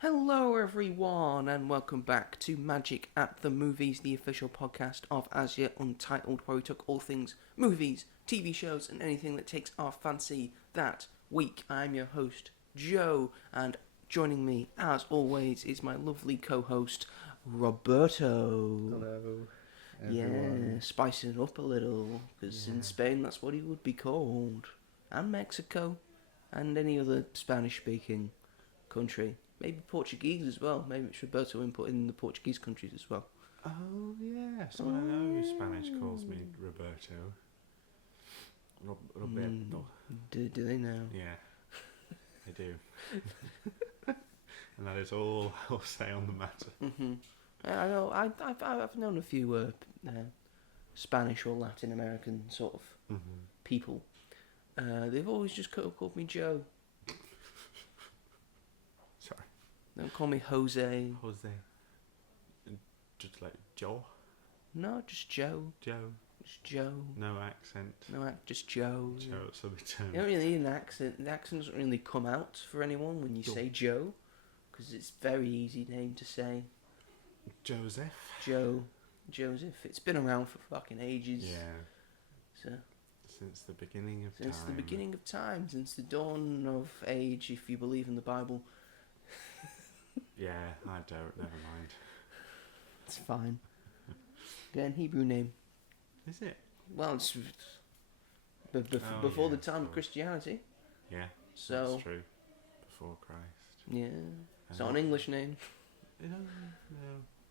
Hello everyone and welcome back to Magic at the Movies, the official podcast of As Yet Untitled, where we took all things movies, TV shows and anything that takes our fancy that week. I'm your host, Joe, and joining me as always is my lovely co-host, Roberto. Hello, Yeah, everyone. spicing it up a little, because in Spain that's what he would be called. And Mexico, and any other Spanish-speaking country. Maybe Portuguese as well. Maybe it's Roberto input in the Portuguese countries as well. Oh, yeah. Someone I know who's Spanish calls me Roberto. Roberto. Do they know? Yeah, I do. And that is all I'll say on the matter. Mm-hmm. I know. I've known a few Spanish or Latin American sort of people. They've always just called me Joe. Sorry. Don't call me Jose. Jose. Just like Joe? No, just Joe. Joe. Just Joe. No accent. No, just Joe. Joe, it's a bit term. You don't really need an accent. The accent doesn't really come out for anyone when you say Joe, because it's a very easy name to say. Joseph. Joe. Joseph. It's been around for fucking ages. Yeah. So Since the beginning of time. since the beginning of time, since the dawn of age, if you believe in the Bible. Yeah, I don't. Never mind. It's fine. Again, Hebrew name. Is it? Well, it's before the time of Christianity. Yeah. So That's true. Before Christ. yeah, it's not an English name. No,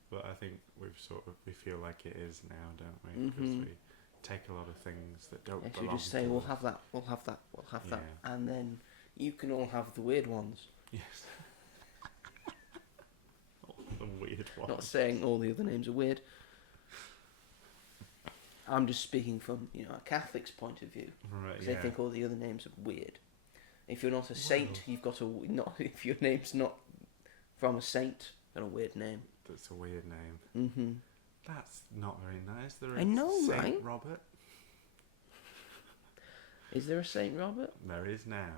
but I think we feel like it is now, don't we? Because we take a lot of things that don't Yes, belong. you just say, to "We'll us. have that. We'll have that. We'll have that," Yeah. and then you can all have the weird ones. Yes. The weird one. Not saying all the other names are weird. I'm just speaking from a Catholic's point of view. Right. Because Yeah. they think all the other names are weird. If you're not a saint, you've got not. If your name's not from a saint, then a weird name. That's a weird name. Mm-hmm. That's not very nice. There is I know, Saint right? Robert. Is there a Saint Robert? There is now,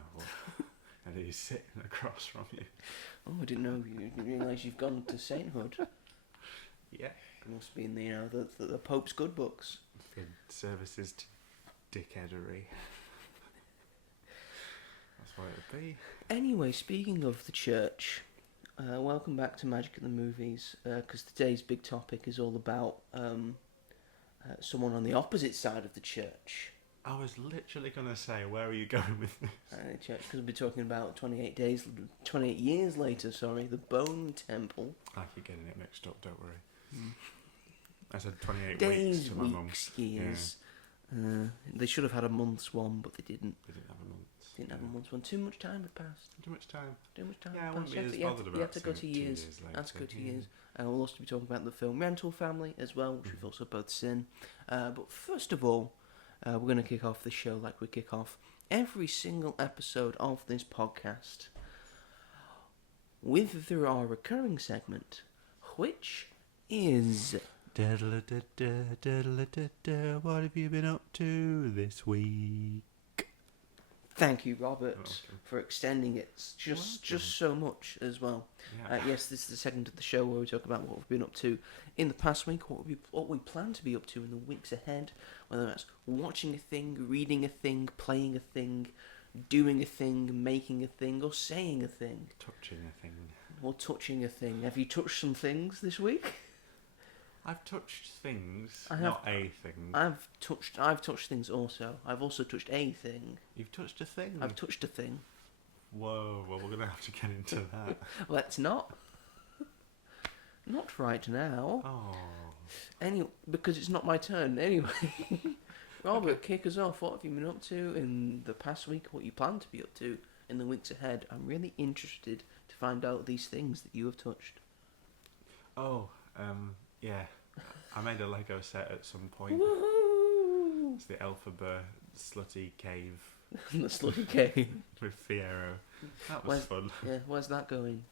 and he's sitting across from you. Oh, I didn't know. You didn't realise you've gone to sainthood. Yeah. It must be in the Pope's good books. For services to dickheadery. That's what it would be. Anyway, speaking of the church, welcome back to Magic at the Movies, because today's big topic is all about someone on the opposite side of the church. I was literally going to say, where are you going with this? The church, because we'll be talking about 28 years later, the Bone Temple. I keep getting it mixed up, don't worry. I said 28 Days, weeks to my mum. weeks, years. They should have had a month's one, but they didn't. They didn't have a month. Didn't have a month's one. Too much time had passed. Too much time. Too much time Yeah, I had wouldn't passed. be as You have bothered to- about You have to go to seeing it 2 years. years later. Let's go to Yeah. years. We'll also be talking about the film Rental Family as well, which we've also both seen. But first of all, we're going to kick off the show like we kick off every single episode of this podcast with our recurring segment, which is... What have you been up to this week? Thank you, Robert, Okay. for extending it just so much as well. Yeah. Yes, this is the segment of the show where we talk about what we've been up to in the past week, what we plan to be up to in the weeks ahead, whether that's watching a thing, reading a thing, playing a thing, doing a thing, making a thing, or saying a thing. Touching a thing. Or touching a thing. Have you touched some things this week? I've touched things, I have- not a thing. I've touched things also. I've also touched a thing. You've touched a thing? I've touched a thing. Whoa, well, we're going to have to get into that. Let's not. Not right now. Oh. Because it's not my turn. Anyway, Robert, kick us off. What have you been up to in the past week? What you plan to be up to in the weeks ahead? I'm really interested to find out these things that you have touched. Oh, yeah. I made a Lego set at some point. Woohoo! It's the Elphaba Slutty Cave The Slutty Cave. with Fiero. That was fun. Yeah, where's that going?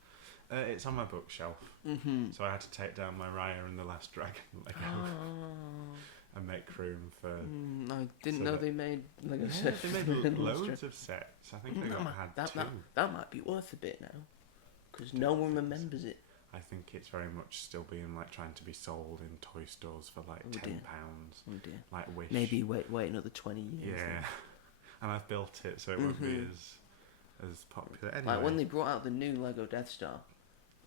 It's on my bookshelf. Mm-hmm. So I had to take down my Raya and the Last Dragon Lego and make room for... I didn't So know that- they made Lego Yeah, sets. they made loads of sets. I think they had two. That might be worth a bit now. because no one remembers it. I think it's very much still being like trying to be sold in toy stores for like £10. Oh dear. Like Wish. Maybe wait another 20 years. Yeah. And I've built it so it won't be as popular. Anyway. Like when they brought out the new Lego Death Star,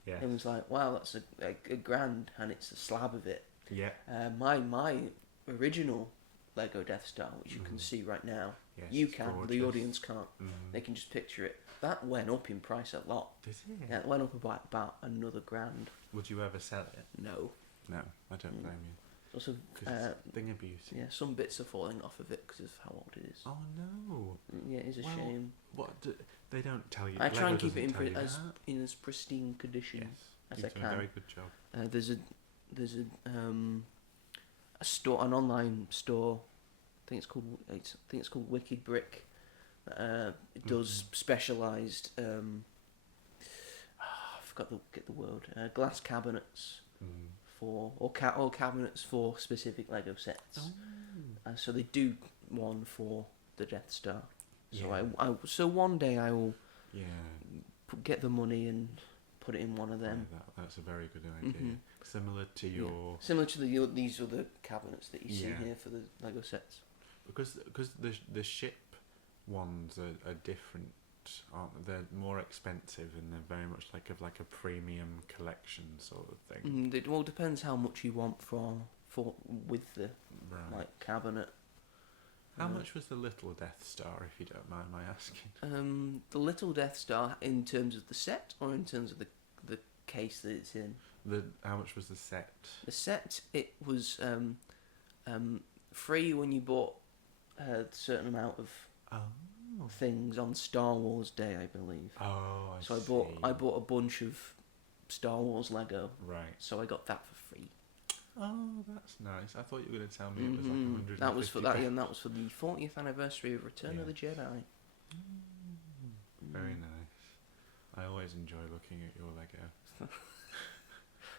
Yeah. it was like, wow, that's a grand, and it's a slab of it. Yeah. My original Lego Death Star, which you can see right now, Yes, you it's can, the gorgeous. audience can't. They can just picture it. That went up in price a lot. Did it? Yeah, it went up about another grand. Would you ever sell it? No. No, I don't blame you. Also, Because it's a thing of beauty. yeah, some bits are falling off of it because of how old it is. Oh no. Yeah, it is a shame. What? They don't tell you. I try and Lego keep it doesn't tell you that. in as pristine condition Yes, as you've I done can. a very good job. There's a store, an online store. I think it's called Wicked Brick. It does specialised. I forgot the word. Glass cabinets or cabinets for specific Lego sets. So they do one for the Death Star. So Yeah. so one day I will Yeah. get the money and put it in one of them. That's a very good idea. Similar to your Similar to these other cabinets that you see here for the Lego sets. because the ship ones are different, aren't they? They're more expensive and they're very much like a premium collection sort of thing. It all depends how much you want for with the Right. cabinet. How much was the little Death Star, if you don't mind my asking? The little Death Star in terms of the set or in terms of the case that it's in. How much was the set? The set, it was free when you bought a certain amount of things on Star Wars Day, I believe. Oh, I So see. I bought a bunch of Star Wars Lego. Right. So I got that for free. Oh, that's nice. I thought you were going to tell me it was like 150. That was for that, and that was for the 40th anniversary of Return of the Jedi. Very nice. I always enjoy looking at your Lego.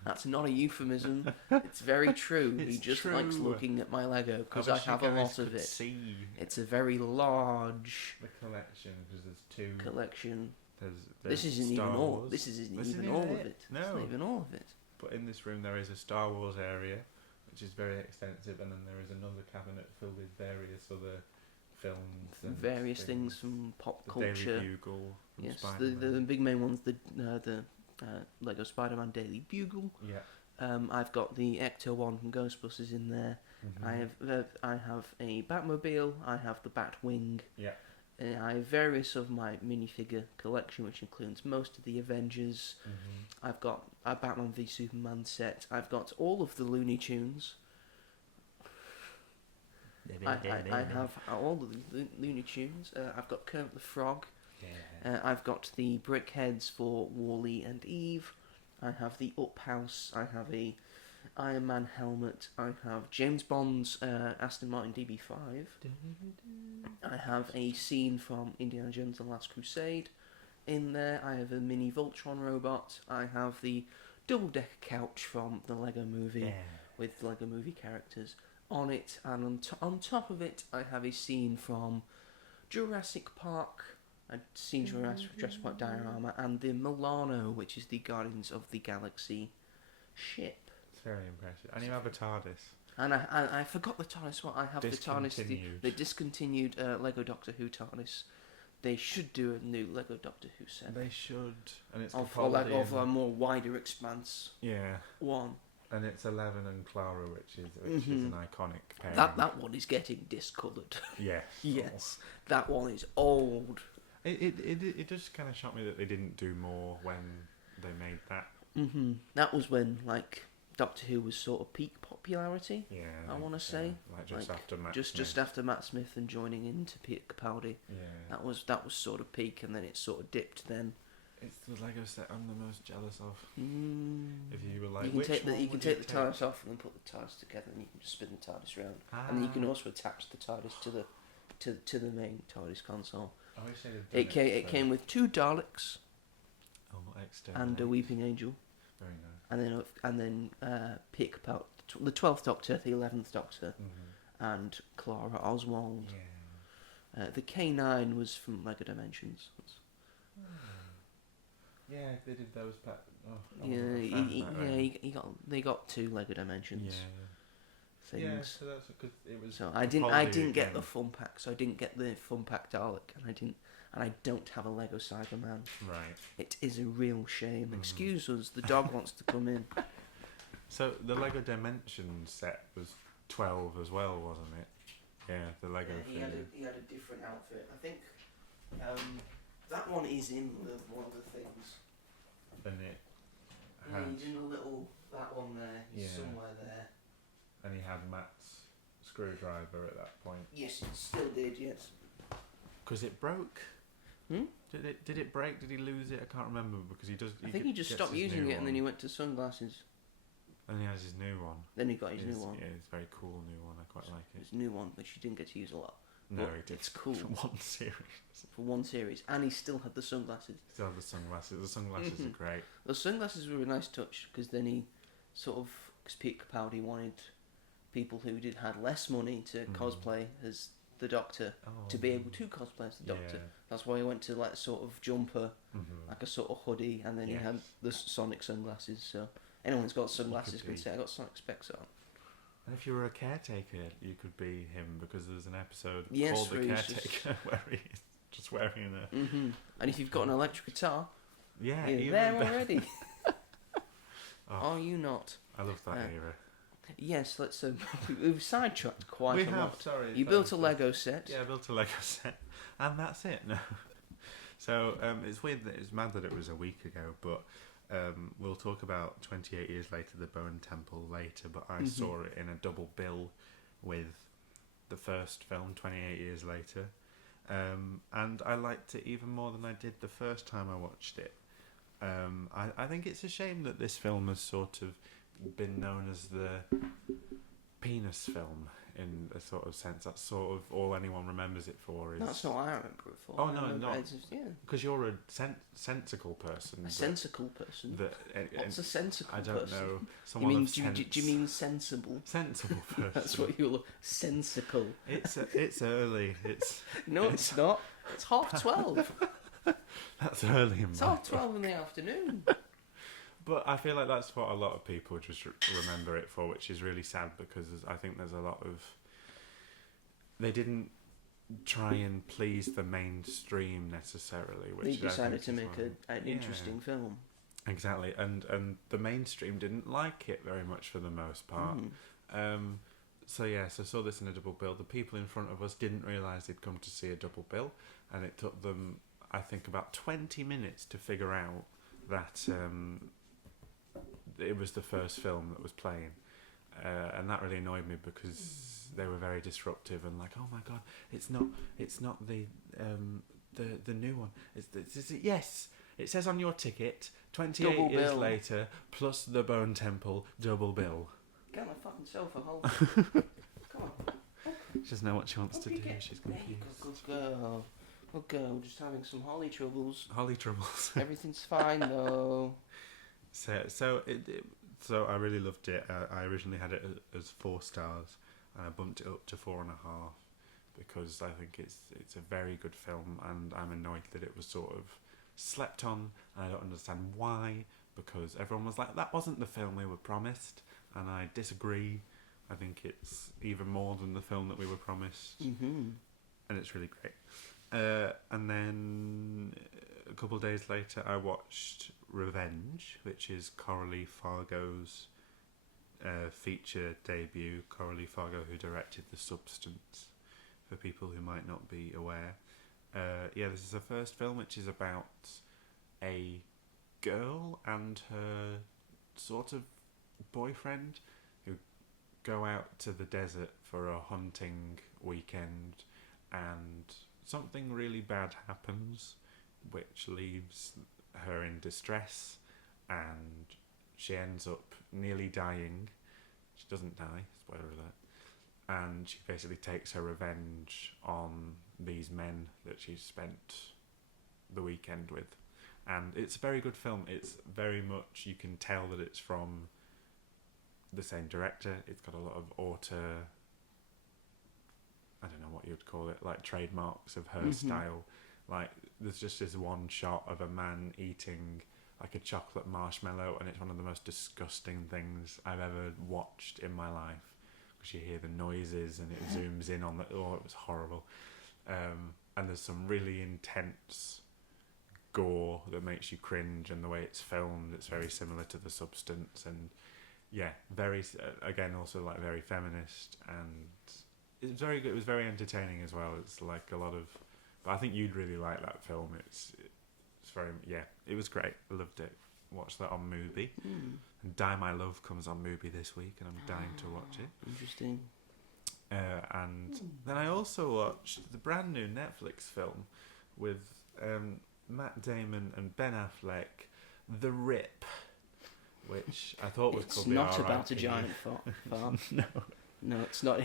That's not a euphemism. It's very true. He It's just true. likes looking at my Lego because I wish you have a guys lot of could it. See It's a very large the collection because there's two. collection. There's This isn't Star even all. Wars. This isn't Isn't even it all of it? it. No. It's not even all of it. But in this room there is a Star Wars area, which is very extensive, and then there is another cabinet filled with various other films and Various things from pop the culture. Daily Bugle. From Yes, the Spider-Man. big main ones. The Lego Spider-Man Daily Bugle. Yeah. I've got the Ecto one from Ghostbusters in there. Mhm. I have a Batmobile. I have the Batwing. Yeah. I have various of my minifigure collection, which includes most of the Avengers. I've got a Batman v Superman set. I've got all of the Looney Tunes. I have all of the Looney Tunes. I've got Kermit the Frog. I've got the brickheads for Wall-E and Eve. I have the Up House. I have a Iron Man helmet. I have James Bond's Aston Martin DB5. I have a scene from Indiana Jones and the Last Crusade. In there, I have a mini Voltron robot. I have the double-decker couch from the Lego Movie with Lego Movie characters on it, and on top of it, I have a scene from Jurassic Park. A scene from Jurassic Park diorama, and the Milano, which is the Guardians of the Galaxy ship. It's very impressive. And you have a TARDIS. And I forgot the TARDIS one. I have the TARDIS, the Discontinued. discontinued Lego Doctor Who TARDIS. They should do a new Lego Doctor Who set. They should. And it's Of Capaldi of a and- more wider expanse Yeah. one. And it's Eleven and Clara, which is an iconic pairing. That one is getting discoloured. Yes. Yes, that one is old. It just kind of shocked me that they didn't do more when they made that. That was when Doctor Who was sort of peak popularity. Yeah. I want to say like just after Matt just Smith. after Matt Smith and joining into Peter Capaldi. Yeah. That was sort of peak, and then it sort of dipped. Then It's the Lego set I'm the most jealous of. If you were like, you can which take one you can would take you the TARDIS off and then put the TARDIS together, and you can just spin the TARDIS around, and then you can also attach the TARDIS to the main TARDIS console. I wish they'd have done It came with 2 Daleks external and a legs. Weeping Angel, Very nice. and then Peter Capaldi, the 12th Doctor, the 11th Doctor, and Clara Oswald. Yeah. The K9 was from Lego Dimensions. Yeah, they did those. They got 2 Lego Dimensions things. Yeah, so that's because it was. So I didn't get the fun pack. So I didn't get the fun pack Dalek, and I don't have a Lego Cyberman. Right. It is a real shame. Excuse us. The dog wants to come in. So the Lego Dimensions set was 12 as well, wasn't it? Yeah, the Lego. Yeah, he had a different outfit. I think that one is in one of the things. And it Yeah, had, he's in a little that one there. He's somewhere there. and he had Matt's screwdriver at that point. Yes, it still did. Yes. Because it broke. Hmm? Did it break? Did he lose it? I can't remember because he does. I think he just stopped using it, and then he went to sunglasses. And he has his new one. Then he got his new one. Yeah, it's a very cool new one. I quite like it. His new one, which he didn't get to use a lot. No, but he did. It's cool. For one series. For one series, and he still had the sunglasses. Still have the sunglasses. The sunglasses are great. The sunglasses were a nice touch because then he sort of, because Peter Capaldi wanted people who had less money to cosplay as the Doctor to be able to cosplay as the Doctor. Yeah. That's why he went to like sort of jumper, like a sort of hoodie, and then he had the Sonic sunglasses. So anyone who's got sunglasses can say, "I got Sonic specs on." And if you were a caretaker, you could be him because there's an episode Yes, called The Caretaker where he's just wearing a. And if you've got an electric guitar, yeah, you're there already. Are you not? I love that era. Yes, let's. We've sidetracked quite a lot. Sorry. You built a Lego set. Yeah, I built a Lego set, and that's it. No. So it's weird that it's mad that it was a week ago, but we'll talk about 28 years later, the Bowen Temple later. But I saw it in a double bill with the first film, 28 years later, and I liked it even more than I did the first time I watched it. I think it's a shame that this film has sort of been known as the penis film in a sort of sense. That's sort of all anyone remembers it for. That's not what I remember it for. Oh no, not yeah. Because you're a sensical person. A sensical person. What's a sensical person? I don't know. You Someone mean? of Do you mean sensible? Sensible person. That's what you look. Sensical. It's early. It's no, it's not. It's 12:30. That's early in It's 12:30 in the afternoon. But I feel like that's what a lot of people just remember it for, which is really sad because I think there's a lot of. They didn't try and please the mainstream necessarily. Which they decided to make an interesting film. Exactly, and the mainstream didn't like it very much for the most part. So I saw this in a double bill. The people in front of us didn't realise they'd come to see a double bill, and it took them, I think, about 20 minutes to figure out that it was the first film that was playing, and that really annoyed me because they were very disruptive and like, oh my god, it's not the new one. Yes, it says on your ticket 28 double years bill. later plus the Bone Temple double bill. Get on my fucking sofa, hold on. Come on. She doesn't know what she wants to do. She's confused. Good girl. Good girl. Just having some Holly troubles. Holly troubles. Everything's fine though. So I really loved it. I originally had it as 4 stars, and I bumped it up to 4.5 because I think it's a very good film, and I'm annoyed that it was sort of slept on, and I don't understand why, because everyone was like, that wasn't the film we were promised, and I disagree. I think it's even more than the film that we were promised, and it's really great. And then a couple of days later I watched Revenge, which is Coralie Fargo's feature debut. Coralie Fargo, who directed The Substance, for people who might not be aware. This is her first film, which is about a girl and her sort of boyfriend who go out to the desert for a hunting weekend, and something really bad happens which leaves her in distress, and she ends up nearly dying. She doesn't die, spoiler alert, and she basically takes her revenge on these men that she's spent the weekend with. And it's a very good film. It's very much, you can tell that it's from the same director. It's got a lot of auteur, I don't know what you'd call it, like trademarks of her style. Like, there's just this one shot of a man eating like a chocolate marshmallow, and it's one of the most disgusting things I've ever watched in my life. Because you hear the noises and it zooms in on the... Oh, it was horrible. And there's some really intense gore that makes you cringe, and the way it's filmed, it's very similar to The Substance, and yeah, very, again, also like very feminist, and it's very good. It was very entertaining as well. It's like a lot of... But I think you'd really like that film. It's very... Yeah, it was great. I loved it. Watched that on Mubi. And Die My Love comes on Mubi this week, and I'm dying to watch it. Interesting. And then I also watched the brand new Netflix film with Matt Damon and Ben Affleck, The Rip, which I thought was called The R.I.P. It's not about a giant farm. No. No, it's not.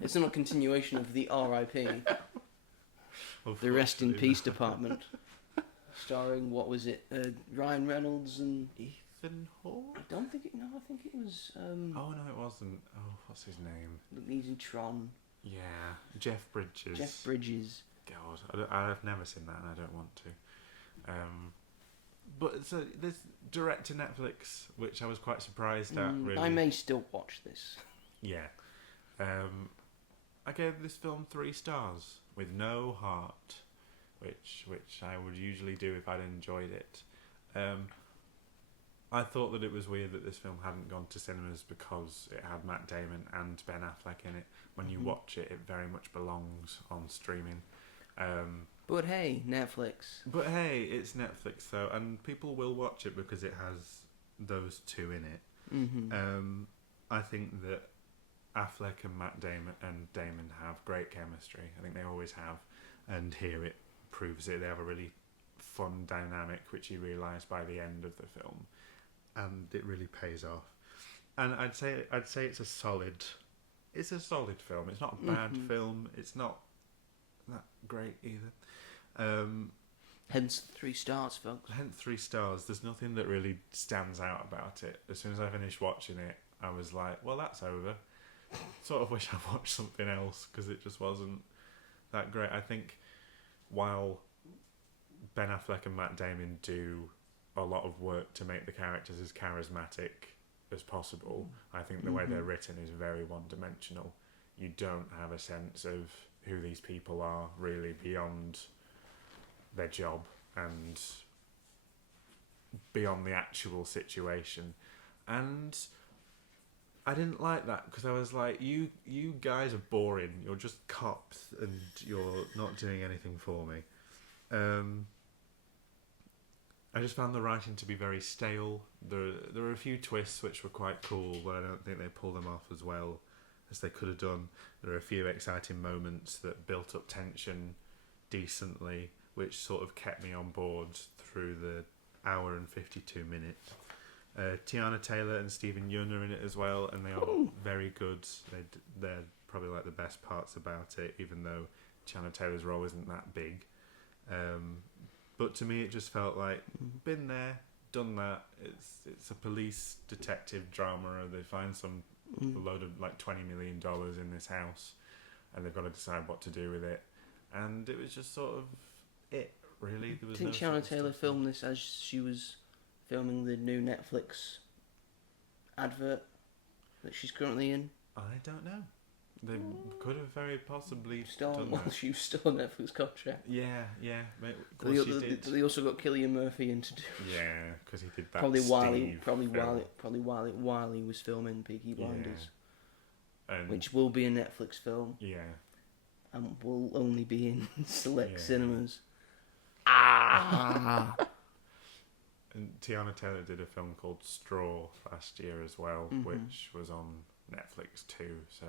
It's not a continuation of the R.I.P. The Rest in Peace Department, starring, what was it, Ryan Reynolds and Ethan Hawke? I don't think it. No, I think it was. Oh no, it wasn't. Oh, what's his name? He's in Tron. Yeah, Jeff Bridges. Jeff Bridges. God, I've never seen that, and I don't want to. But so there's direct to Netflix, which I was quite surprised at. Really, I may still watch this. Yeah. I gave this film 3 stars with no heart, which I would usually do if I'd enjoyed it. I thought that it was weird that this film hadn't gone to cinemas because it had Matt Damon and Ben Affleck in it. When you watch it, it very much belongs on streaming. But hey, Netflix. But hey, it's Netflix though, and people will watch it because it has those two in it. I think that Affleck and Matt Damon have great chemistry. I think they always have, and here it proves it. They have a really fun dynamic, which you realise by the end of the film, and it really pays off. And I'd say it's a solid film. It's not a bad film. It's not that great either. Hence 3 stars, folks. Hence 3 stars. There's nothing that really stands out about it. As soon as I finished watching it, I was like, well, that's over. Sort of wish I watched something else because it just wasn't that great. I think while Ben Affleck and Matt Damon do a lot of work to make the characters as charismatic as possible, I think the way they're written is very one-dimensional. You don't have a sense of who these people are really beyond their job and beyond the actual situation. And I didn't like that because I was like, you guys are boring. You're just cops and you're not doing anything for me. I just found the writing to be very stale. There were a few twists which were quite cool, but I don't think they pull them off as well as they could have done. There are a few exciting moments that built up tension decently, which sort of kept me on board through the hour and 52 minutes. Tiana Taylor and Stephen Yeun are in it as well, and they are very good. They're probably like the best parts about it, even though Tiana Taylor's role isn't that big. But to me, it just felt like been there, done that. It's a police detective drama. They find some load of like $20 million in this house, and they've got to decide what to do with it. And it was just sort of it, really. There was Didn't Tiana Taylor film this as she was filming the new Netflix advert that she's currently in? I don't know. They could have very possibly done well, that. she was still on Netflix contract. Yeah. Of course she did. They also got Cillian Murphy in to do. Yeah, because he did that. Probably Steve while he was filming Peaky Blinders, and which will be a Netflix film. Yeah. And will only be in select cinemas. And Tiana Taylor did a film called Straw last year as well, which was on Netflix too. So,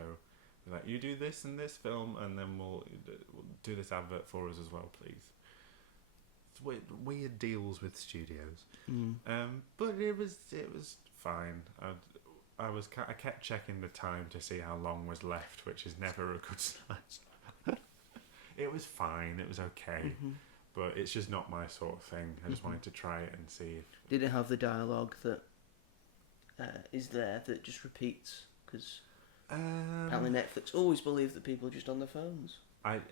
like, you do this and this film, and then we'll do this advert for us as well, please. It's weird deals with studios. But it was fine. I kept checking the time to see how long was left, which is never a good sign. It was fine. It was okay. But it's just not my sort of thing. I just wanted to try it and see if... Did it have the dialogue that is there that just repeats? Because apparently Netflix always believe that people are just on their phones.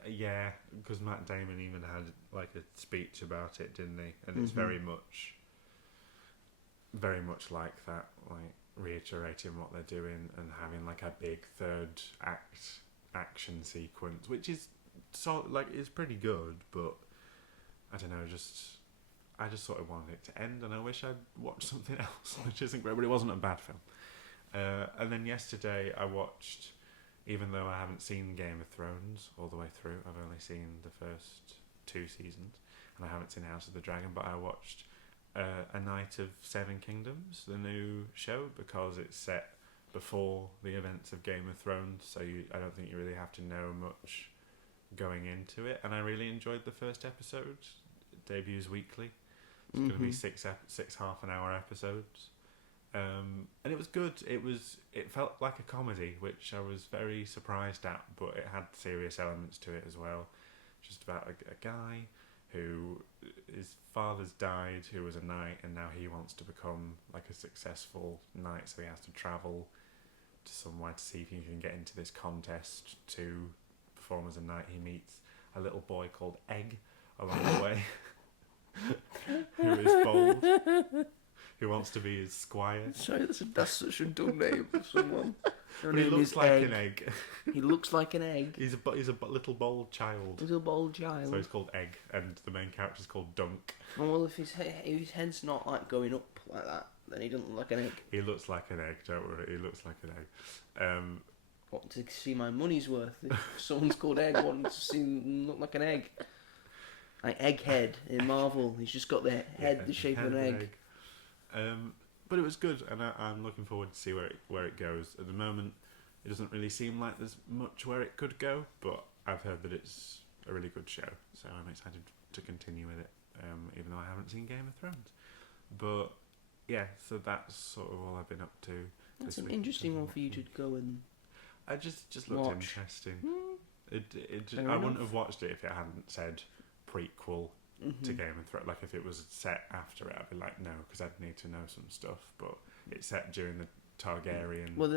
Yeah, because Matt Damon even had like a speech about it, didn't he? And it's very much very much like that, like reiterating what they're doing and having like a big third act action sequence, which is is pretty good, but I don't know, I just sort of wanted it to end, and I wish I'd watched something else, which isn't great, but it wasn't a bad film. And then yesterday I watched, even though I haven't seen Game of Thrones all the way through, I've only seen the first 2 seasons, and I haven't seen House of the Dragon, but I watched A Night of Seven Kingdoms, the new show, because it's set before the events of Game of Thrones, so I don't think you really have to know much going into it, and I really enjoyed the first episode. It debuts weekly. It's going to be six half an hour episodes, and it was good. It felt like a comedy, which I was very surprised at, but it had serious elements to it as well. Just about a guy who his father's died, who was a knight, and now he wants to become like a successful knight, so he has to travel to somewhere to see if he can get into this contest to perform as a knight. He meets a little boy called Egg along the way, who is bold, who wants to be his squire. Sorry, that's such a dumb name for someone. But he looks like an egg. He looks like an egg. He's a little bold child. He's a bold child. So he's called Egg, and the main character's called Dunk. Oh, well, if his head's not like going up like that, then he doesn't look like an egg. He looks like an egg, don't worry. He looks like an egg. Want to see my money's worth? If someone's called Egg, want to see him look like an egg. Like Egghead in Marvel, he's just got the head the shape of an egg. But it was good, and I'm looking forward to see where it goes. At the moment, it doesn't really seem like there's much where it could go, but I've heard that it's a really good show, so I'm excited to continue with it, even though I haven't seen Game of Thrones. But yeah, so that's sort of all I've been up to. That's an interesting one for you to go and. I just looked watch. Interesting. I wouldn't have watched it if it hadn't said prequel to Game of Thrones. Like if it was set after it, I'd be like, no, because I'd need to know some stuff. But it's set during the Targaryen reign. Well,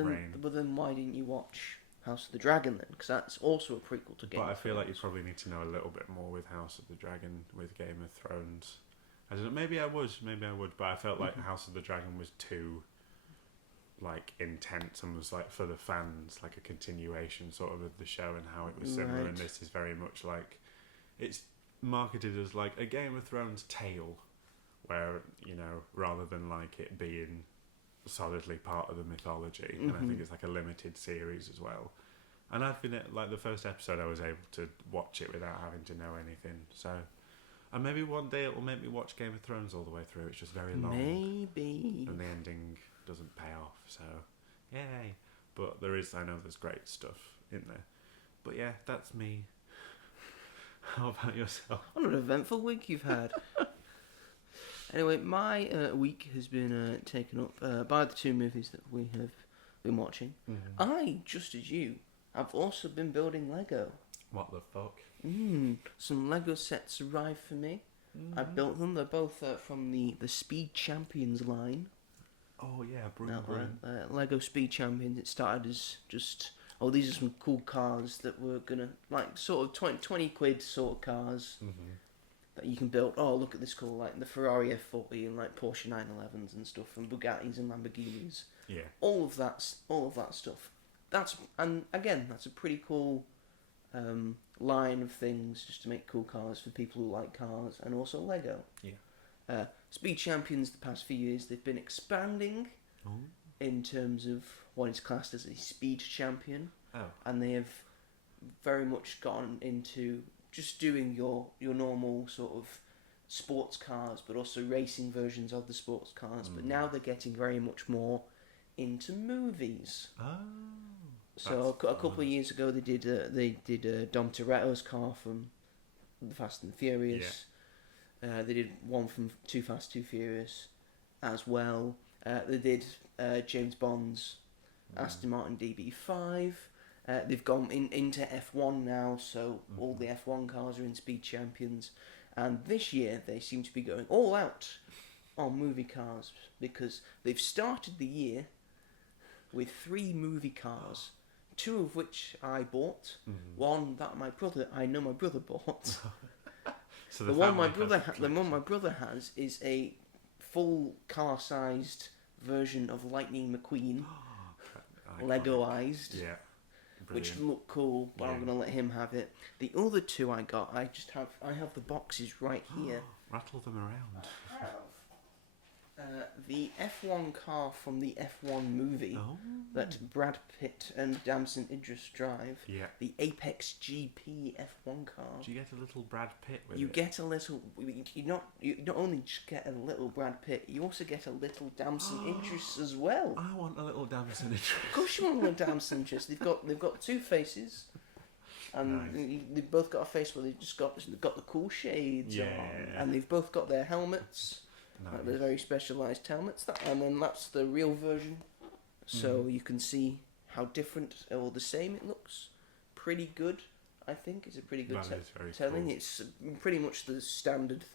then why didn't you watch House of the Dragon then? Because that's also a prequel to Game of Thrones. But I feel like you probably need to know a little bit more with House of the Dragon with Game of Thrones. I don't know. Maybe I would. But I felt like House of the Dragon was too like intense and was like for the fans, like a continuation sort of the show and how it was similar. Right. And this is very much like it's marketed as like a Game of Thrones tale, where rather than like it being solidly part of the mythology, and I think it's like a limited series as well. And I've been like the first episode, I was able to watch it without having to know anything. So, and maybe one day it will make me watch Game of Thrones all the way through. It's just very long. Maybe. And the ending doesn't pay off, so yay. But I know there's great stuff in there. But yeah, that's me. How about yourself? What an eventful week you've had. Anyway, my week has been taken up by the 2 movies that we have been watching. I, just as you, have also been building Lego. What the fuck? Some Lego sets arrived for me. I built them. They're both from the Speed Champions line. Oh yeah, broom. Lego Speed Champions. It started as just, these are some cool cars that we're gonna, like, sort of 20 quid sort of cars that you can build. Oh, look at this cool, like the Ferrari F40 and like Porsche 911s and stuff, and Bugattis and Lamborghinis. Yeah. All of that stuff. And again, that's a pretty cool line of things just to make cool cars for people who like cars, and also Lego. Yeah. Speed Champions, the past few years, they've been expanding in terms of what is classed as a speed champion. And they have very much gone into just doing your normal sort of sports cars, but also racing versions of the sports cars. But now they're getting very much more into movies. So a couple of years ago, they did Dom Toretto's car from The Fast and the Furious. They did one from Too Fast, Too Furious as well. They did James Bond's Aston Martin DB5. They've gone into F1 now, so all the F1 cars are in Speed Champions. And this year, they seem to be going all out on movie cars, because they've started the year with 3 movie cars, 2 of which I bought, one that my brother bought. So the one my brother has is a full car-sized version of Lightning McQueen, Iconic. Lego-ized, Yeah. which Brilliant. look cool, but I'm Yeah. gonna let him have it. The other two I got, I have the boxes right here. Rattle them around. The F1 car from the F1 movie Oh. that Brad Pitt and Damson Idris drive. Yeah. The Apex GP F1 car. Do you get a little Brad Pitt with You it? get a little. You not only just get a little Brad Pitt, you also get a little Damson Idris as well. I want a little Damson Idris. Of course, you want a little Damson Idris. They've got two faces, and Nice. they've both got a face where they've just got the cool shades Yeah. on, and they've both got their helmets. Like the Nice. very specialised helmets, and then that's the real version. So you can see how different or the same it looks. Pretty good, I think. It's a pretty good That is very telling. cool. It's pretty much the standard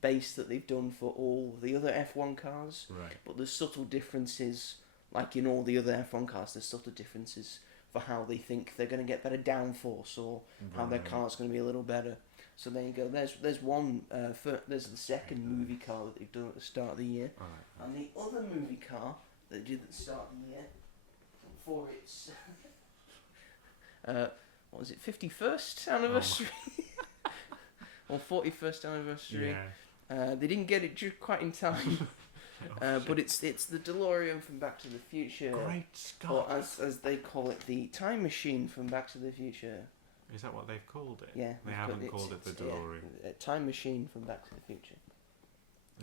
base that they've done for all the other F1 cars. Right. But there's subtle differences, like in all the other F1 cars, there's subtle differences for how they think they're going to get better downforce or how their Right. car's going to be a little better. So there you go. There's one. There's the second movie car that they've done at the start of the year, Alright. and the other movie car that they did at the start of the year for its what was it, 51st anniversary or 41st anniversary. Yeah. They didn't get it quite in time, but it's the DeLorean from Back to the Future, Great or Scott. as they call it, the Time Machine from Back to the Future. Is that what they've called it? Yeah, They they've haven't called it the it's- DeLorean. a Time Machine from Back to the Future.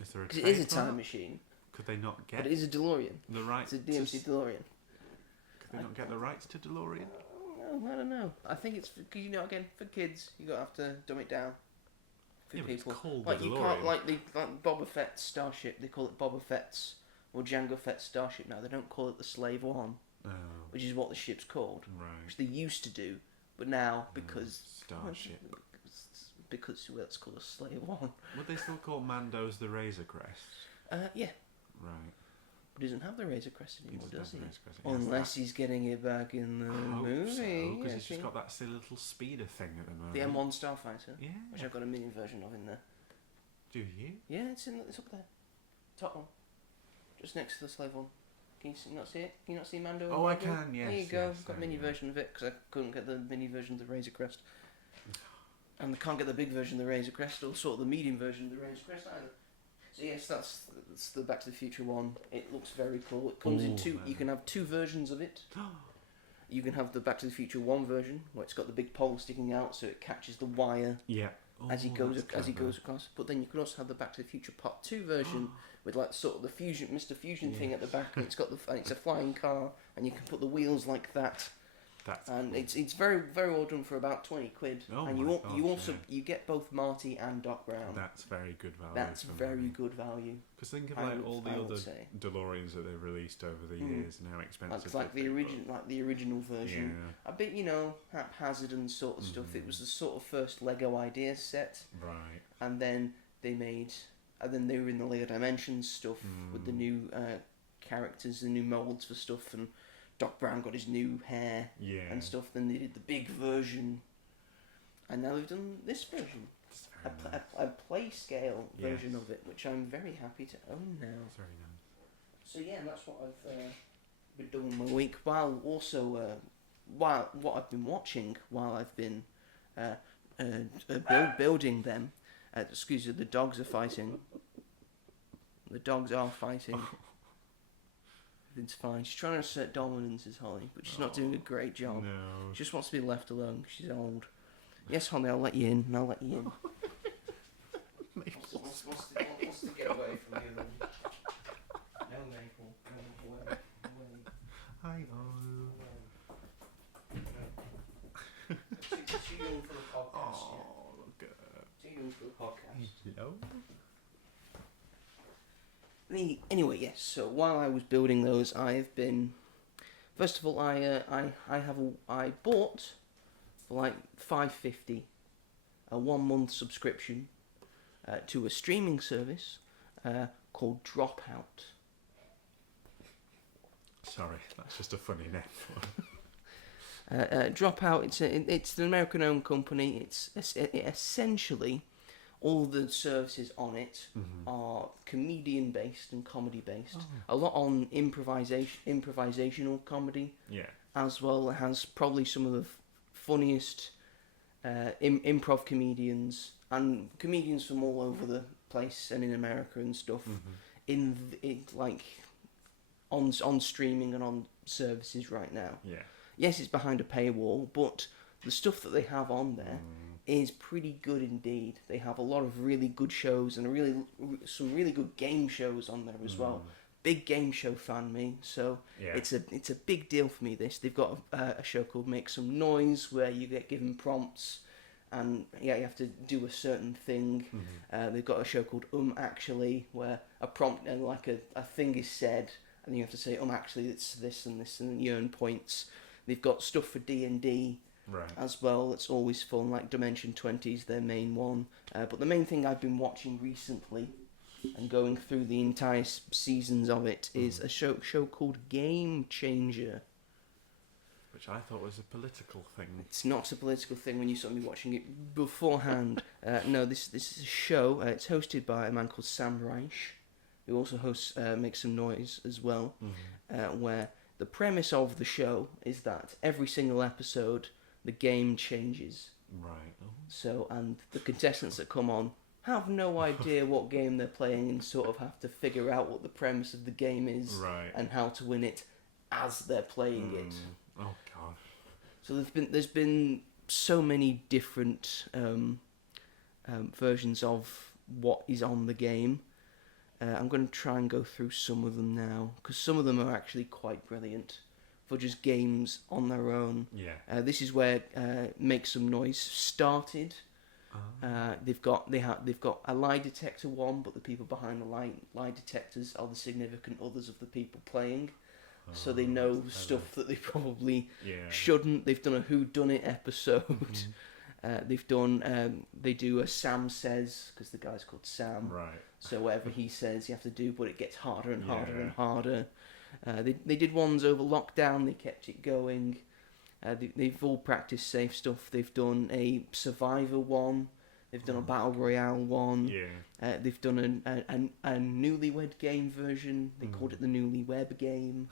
Is there a 'Cause it is a trademark? time machine, Could they not but get it is a DeLorean. the rights? It's a DMC DeLorean. Could they not get the rights to DeLorean? Oh, I don't know. I think it's because again for kids you got to have to dumb it down for Yeah, but it's people. called Like the you can't DeLorean. like Boba Fett's starship. They call it Boba Fett's or Jango Fett's starship now. They don't call it the Slave One, Oh, which is what the ship's called, right. which they used to do, but now because Starship. well, it's called a Slave One. Would they still call Mando's the Razor Crest? Yeah, Right. but he doesn't have the Razor Crest anymore, doesn't does he? have the Razor Crest. He has Unless he's getting it back in the I hope movie. so, because yeah, he's see? just got that silly little speeder thing at the moment. The M1 Starfighter, Yeah. which I've got a mini version of in there. Do you? Yeah, it's up there. Top one. Just next to the Slave One. Can you not see it? Can you not see Mando? Oh, I Mando? can, yes. There you go. yes, I've got a there mini you go. version of it because I couldn't get the mini version of the Razor Crest. And I can't get the big version of the Razor Crest or sort of the medium version of the Razor Crest either. So yes, that's the Back to the Future one. It looks very cool. It comes in Oh, two. man. You can have two versions of it. You can have the Back to the Future 1 version where it's got the big pole sticking out so it catches the wire Yeah. as he Oh, goes that's as he clever. goes across. But then you can also have the Back to the Future Part 2 version with like sort of the fusion Mr. Fusion thing at the back, and it's got and it's a flying car, and you can put the wheels like that, That's and cool. it's very very well done for about 20 quid. Oh and you my you gosh, also yeah. you get both Marty and Doc Brown. That's very good value. That's for very money. good value. Because think of I like would- all the I would other say. DeLoreans that they've released over the years and how expensive Like they've been, the original version. Yeah. A bit haphazard and sort of stuff. It was the sort of first Lego idea set. but- Right. And then they were in the Lego Dimensions stuff with the new characters, the new molds for stuff, and Doc Brown got his new hair Yeah. and stuff. Then they did the big version, and now they've done this version, It's a, very pl- nice. a play scale version Yes. of it, which I'm very happy to own now. It's very nice. So yeah, that's what I've been doing my week. While also while what I've been watching while I've been building them. Excuse me, the dogs are fighting. The dogs are fighting. Everything's fine. She's trying to assert dominance as Holly, but she's not doing a great job. No. She just wants to be left alone. She's old. Yes, Holly, I'll let you in. I'll let you in. Wants to get away from the other one. No, Maple. No, away. Hi. Too young for the podcast. Oh, look at her. Too young for the podcast. Hello. Anyway, yes. So while I was building those, I've been. First of all, I bought for like $5.50 a 1 month subscription to a streaming service called Dropout. Sorry, that's just a funny name. Dropout. It's an American-owned company. It essentially all the services on it are comedian based and comedy based. A lot on improvisational comedy. Yeah. As well. It has probably some of the funniest improv comedians and comedians from all over the place and in America and stuff in like on streaming and on services right now. Yeah. Yes, it's behind a paywall, but the stuff that they have on there is pretty good indeed. They have a lot of really good shows and some really good game shows on there as well. Big game show fan, me, so it's a big deal for me. They've got a show called Make Some Noise where you get given prompts and you have to do a certain thing. They've got a show called Actually where a prompt and like a thing is said and you have to say actually it's this and this and you earn points. They've got stuff for D&D as well. It's always fun, like Dimension 20 is their main one. But the main thing I've been watching recently and going through the entire seasons of it is a show called Game Changer. Which I thought was a political thing. It's not a political thing when you saw me watching it beforehand. No, this is a show. It's hosted by a man called Sam Reich, who also hosts Make Some Noise as well, where the premise of the show is that every single episode, the game changes. Right. So, and the contestants that come on have no idea what game they're playing and sort of have to figure out what the premise of the game is and how to win it as they're playing it. Oh gosh. So there's been so many different versions of what is on the game. I'm going to try and go through some of them now because some of them are actually quite brilliant for just games on their own. Yeah. This is where Make Some Noise started. They've got a lie detector one, but the people behind the lie detectors are the significant others of the people playing, so they know stuff that they probably shouldn't. They've done a whodunit episode. They do a Sam Says because the guy's called Sam. Right. So whatever he says, you have to do, but it gets harder and harder and harder. They did ones over lockdown. They kept it going. They've all practiced safe stuff. They've done a Survivor one. They've done a Battle Royale one. Yeah. They've done a newlywed game version. They called it the Newlywed game.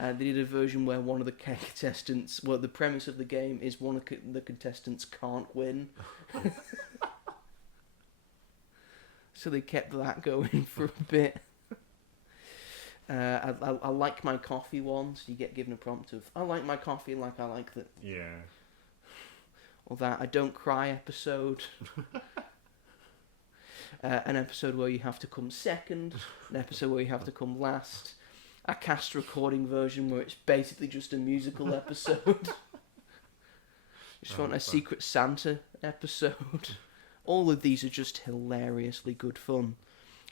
They did a version where one of the contestants... Well, the premise of the game is one of the contestants can't win. So they kept that going for a bit. I like my coffee one, so you get given a prompt of, I like my coffee like I like that. Yeah. Or that I don't cry episode. An episode where you have to come second. An episode where you have to come last. A cast recording version where it's basically just a musical episode. Just want a Secret Santa episode. All of these are just hilariously good fun.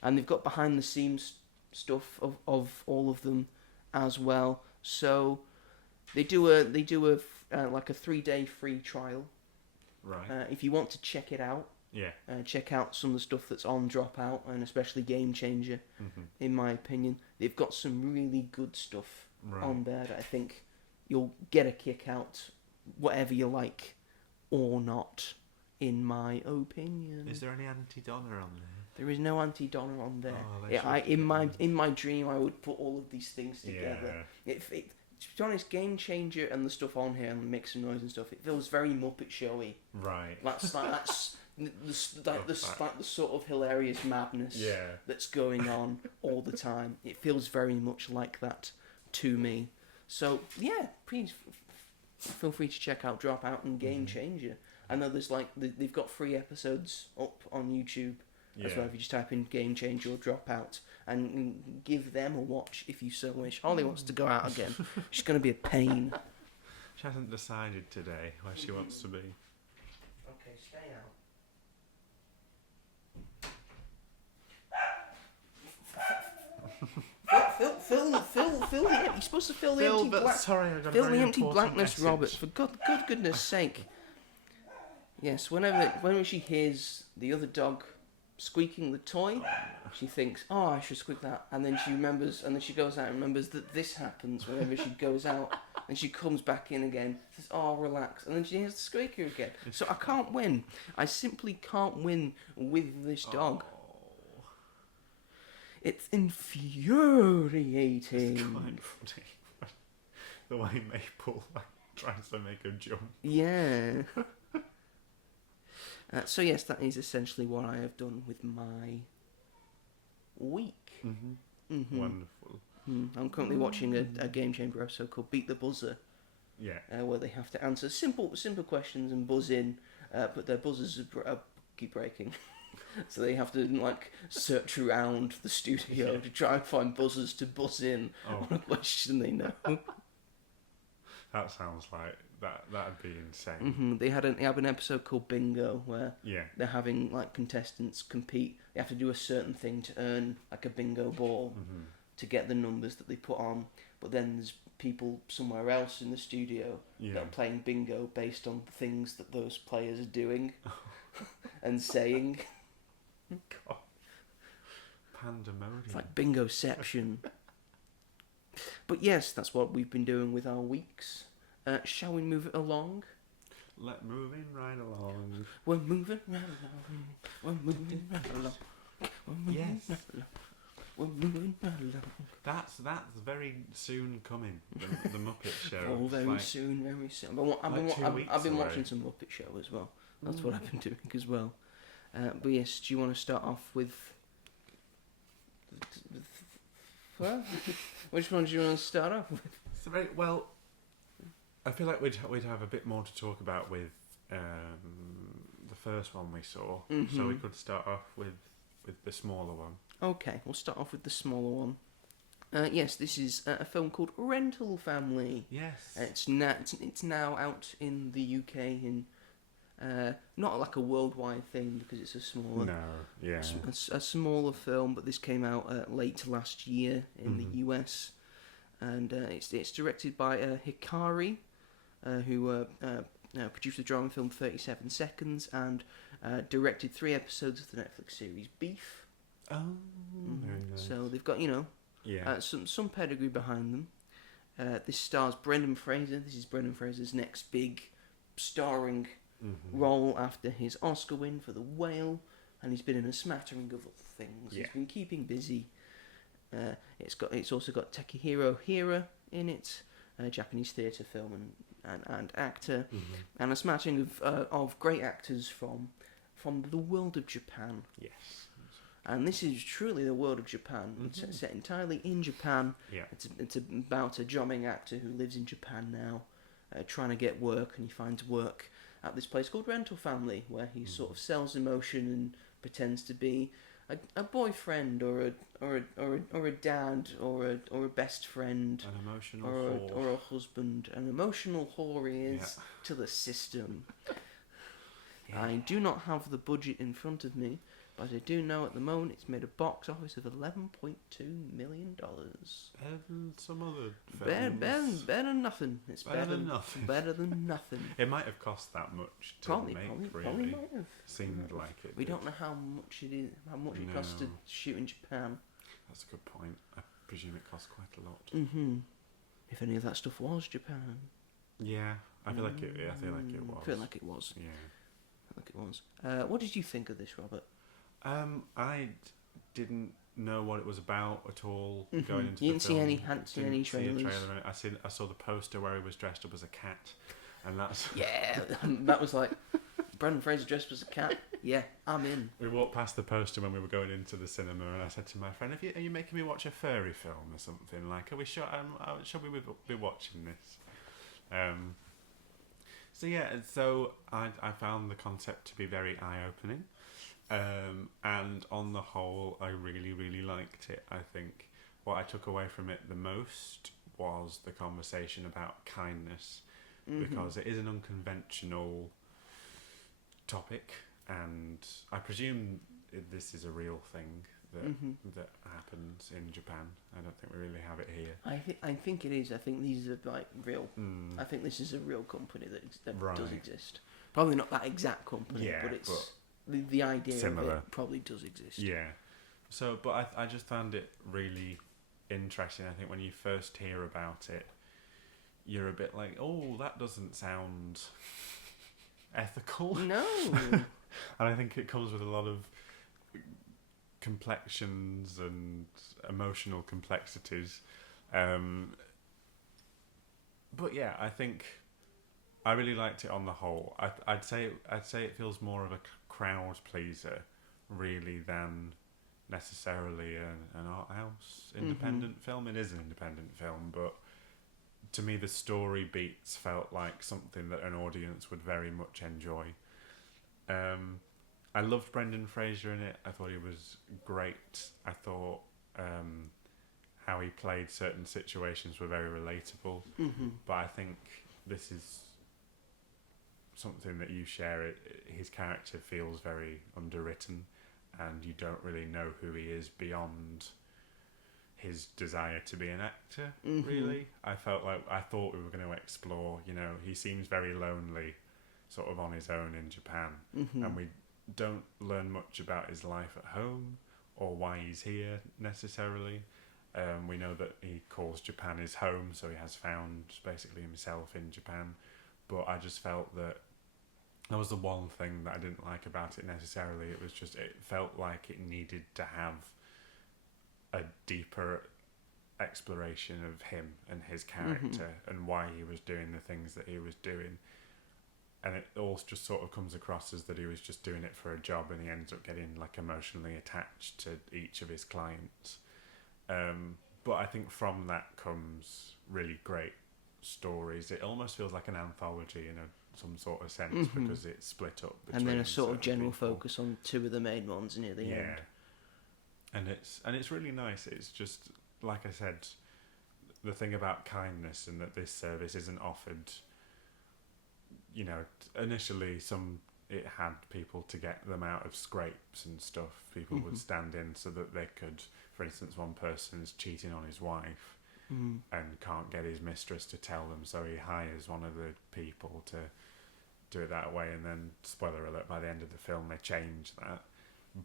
And they've got behind the scenes stuff of all of them as well. So they do a like a 3-day free trial. Right. If you want to check it out, check out some of the stuff that's on Dropout and especially Game Changer. In my opinion, they've got some really good stuff on there that I think you'll get a kick out, whatever you like or not. In my opinion, is there any anti-Donna on there? There is no anti-Donna on there. Oh, in my dream, I would put all of these things together. To be honest, Game Changer and the stuff on here and Make Some Noise and stuff, it feels very Muppet Showy. Right. That's the sort of hilarious madness that's going on all the time. It feels very much like that to me. So yeah, please feel free to check out Dropout and Game Changer. I know there's they've got 3 episodes up on YouTube as well if you just type in Game Changer or Dropout and give them a watch if you so wish. Holly wants to go out again. She's going to be a pain. She hasn't decided today where she wants to be. Okay, stay out. Fill the you're supposed to fill the empty blankness, Robert. For good goodness sake. Yes, whenever she hears the other dog squeaking the toy, she thinks, "Oh, I should squeak that," and then she remembers, and then she goes out and remembers that this happens whenever she goes out, And she comes back in again, says, "Oh, relax," and then she has the squeaker again. So I can't win. I simply can't win with this dog. Oh, It's infuriating. it's quite funny. The way Maple tries to make a jump. Yeah. So yes, that is essentially what I have done with my week. Wonderful. I'm currently watching a Game Changer episode called Beat the Buzzer, Yeah. where they have to answer simple questions and buzz in, but their buzzers keep breaking. So they have to search around the studio to try and find buzzers to buzz in on a question they know. That sounds like that'd be insane. They have an episode called Bingo where Yeah. they're having contestants compete. They have to do a certain thing to earn a bingo ball to get the numbers that they put on. But then there's people somewhere else in the studio that are playing bingo based on the things that those players are doing and saying. God. Pandemonium. It's like bingoception. But yes, that's what we've been doing with our weeks. Shall we move it along? Moving right along. We're moving right along. We're moving right along. We're moving Yes. right along. We're moving right along. That's very soon coming. The Muppet Show. Oh, It's very soon, very soon. I've been watching some Muppet Show as well. That's what I've been doing as well. But yes, do you want to start off with? Well, which one do you want to start off with? So well. I feel like we'd have a bit more to talk about with the first one we saw. So we could start off with the smaller one. Okay, we'll start off with the smaller one. Yes, this is a film called Rental Family. Yes. It's now out in the UK in not like a worldwide thing because it's a smaller a smaller film, but this came out late last year in the US, and it's directed by Hikari, who produced the drama film 37 Seconds and directed 3 episodes of the Netflix series Beef. Oh, very nice. So they've got some pedigree behind them. This stars Brendan Fraser. This is Brendan Fraser's next big starring role after his Oscar win for The Whale, and he's been in a smattering of other things. Yeah. He's been keeping busy. It's also got Takehiro Hira in it, a Japanese theatre film and actor, and a smattering of great actors from the world of Japan. Yes. And this is truly the world of Japan. It's set entirely in Japan. Yeah. It's about a drumming actor who lives in Japan now, trying to get work, and he finds work at this place called Rental Family, where he sort of sells emotion and pretends to be a boyfriend or a dad or a best friend, An emotional whore. or a husband. An emotional whore he is to the system. I do not have the budget in front of me, but I do know at the moment it's made a box office of $11.2 million. And some other films. Better than nothing. It's Better than nothing. Better than nothing. It might have cost that much to Probably really. might have. Seemed like it. We did. don't know how much it is. How much it costs to shoot in Japan. That's a good point. I presume it costs quite a lot. If any of that stuff was Japan. Yeah, I feel like it. Yeah, I feel like it was. I feel like it was. Yeah. I think it was. What did you think of this, Robert? I didn't know what it was about at all going into You the didn't film. hadn't seen any trailers. I saw the poster where he was dressed up as a cat, and that's Yeah, that was like Brendan Fraser dressed as a cat. Yeah, I'm in. We walked past the poster when we were going into the cinema, and I said to my friend, are you making me watch a furry film or something? Like, are we sure? Shall we be watching this? So I found the concept to be very eye-opening. And on the whole, I really, really liked it. I think what I took away from it the most was the conversation about kindness, because it is an unconventional topic, and I presume this is a real thing that happens in Japan. I don't think we really have it here. I think it is. I think these are like real. I think this is a real company that does exist. Probably not that exact company, but it's. The idea similar. of it probably does exist. Yeah. So, but I just found it really interesting. I think when you first hear about it, you're a bit like, oh, that doesn't sound ethical. No. And I think it comes with a lot of complexions and emotional complexities. But yeah, I think I really liked it on the whole. I'd say it feels more of a crowd pleaser, really, than necessarily an art house independent film. It is an independent film, but to me, the story beats felt like something that an audience would very much enjoy. I loved Brendan Fraser in it. I thought he was great. I thought how he played certain situations were very relatable. But I think this is something that you share. His character feels very underwritten, and you don't really know who he is beyond his desire to be an actor. Really, I thought we were going to explore. He seems very lonely, sort of on his own in Japan, and we don't learn much about his life at home or why he's here necessarily. We know that he calls Japan his home, so he has found basically himself in Japan. But I just felt that was the one thing that I didn't like about it necessarily. It was just, it felt like it needed to have a deeper exploration of him and his character and why he was doing the things that he was doing. And it all just sort of comes across as that he was just doing it for a job, and he ends up getting like emotionally attached to each of his clients. But I think from that comes really great stories. It almost feels like an anthology in some sort of sense, because it's split up between, and then a sort of general people. focus on two of the main ones near the end. And it's really nice. It's just, like I said, the thing about kindness, and that this service isn't offered. Initially it had people to get them out of scrapes and stuff. People would stand in so that they could, for instance, one person's cheating on his wife and can't get his mistress to tell them, so he hires one of the people to do it that way, and then, spoiler alert, by the end of the film they change that.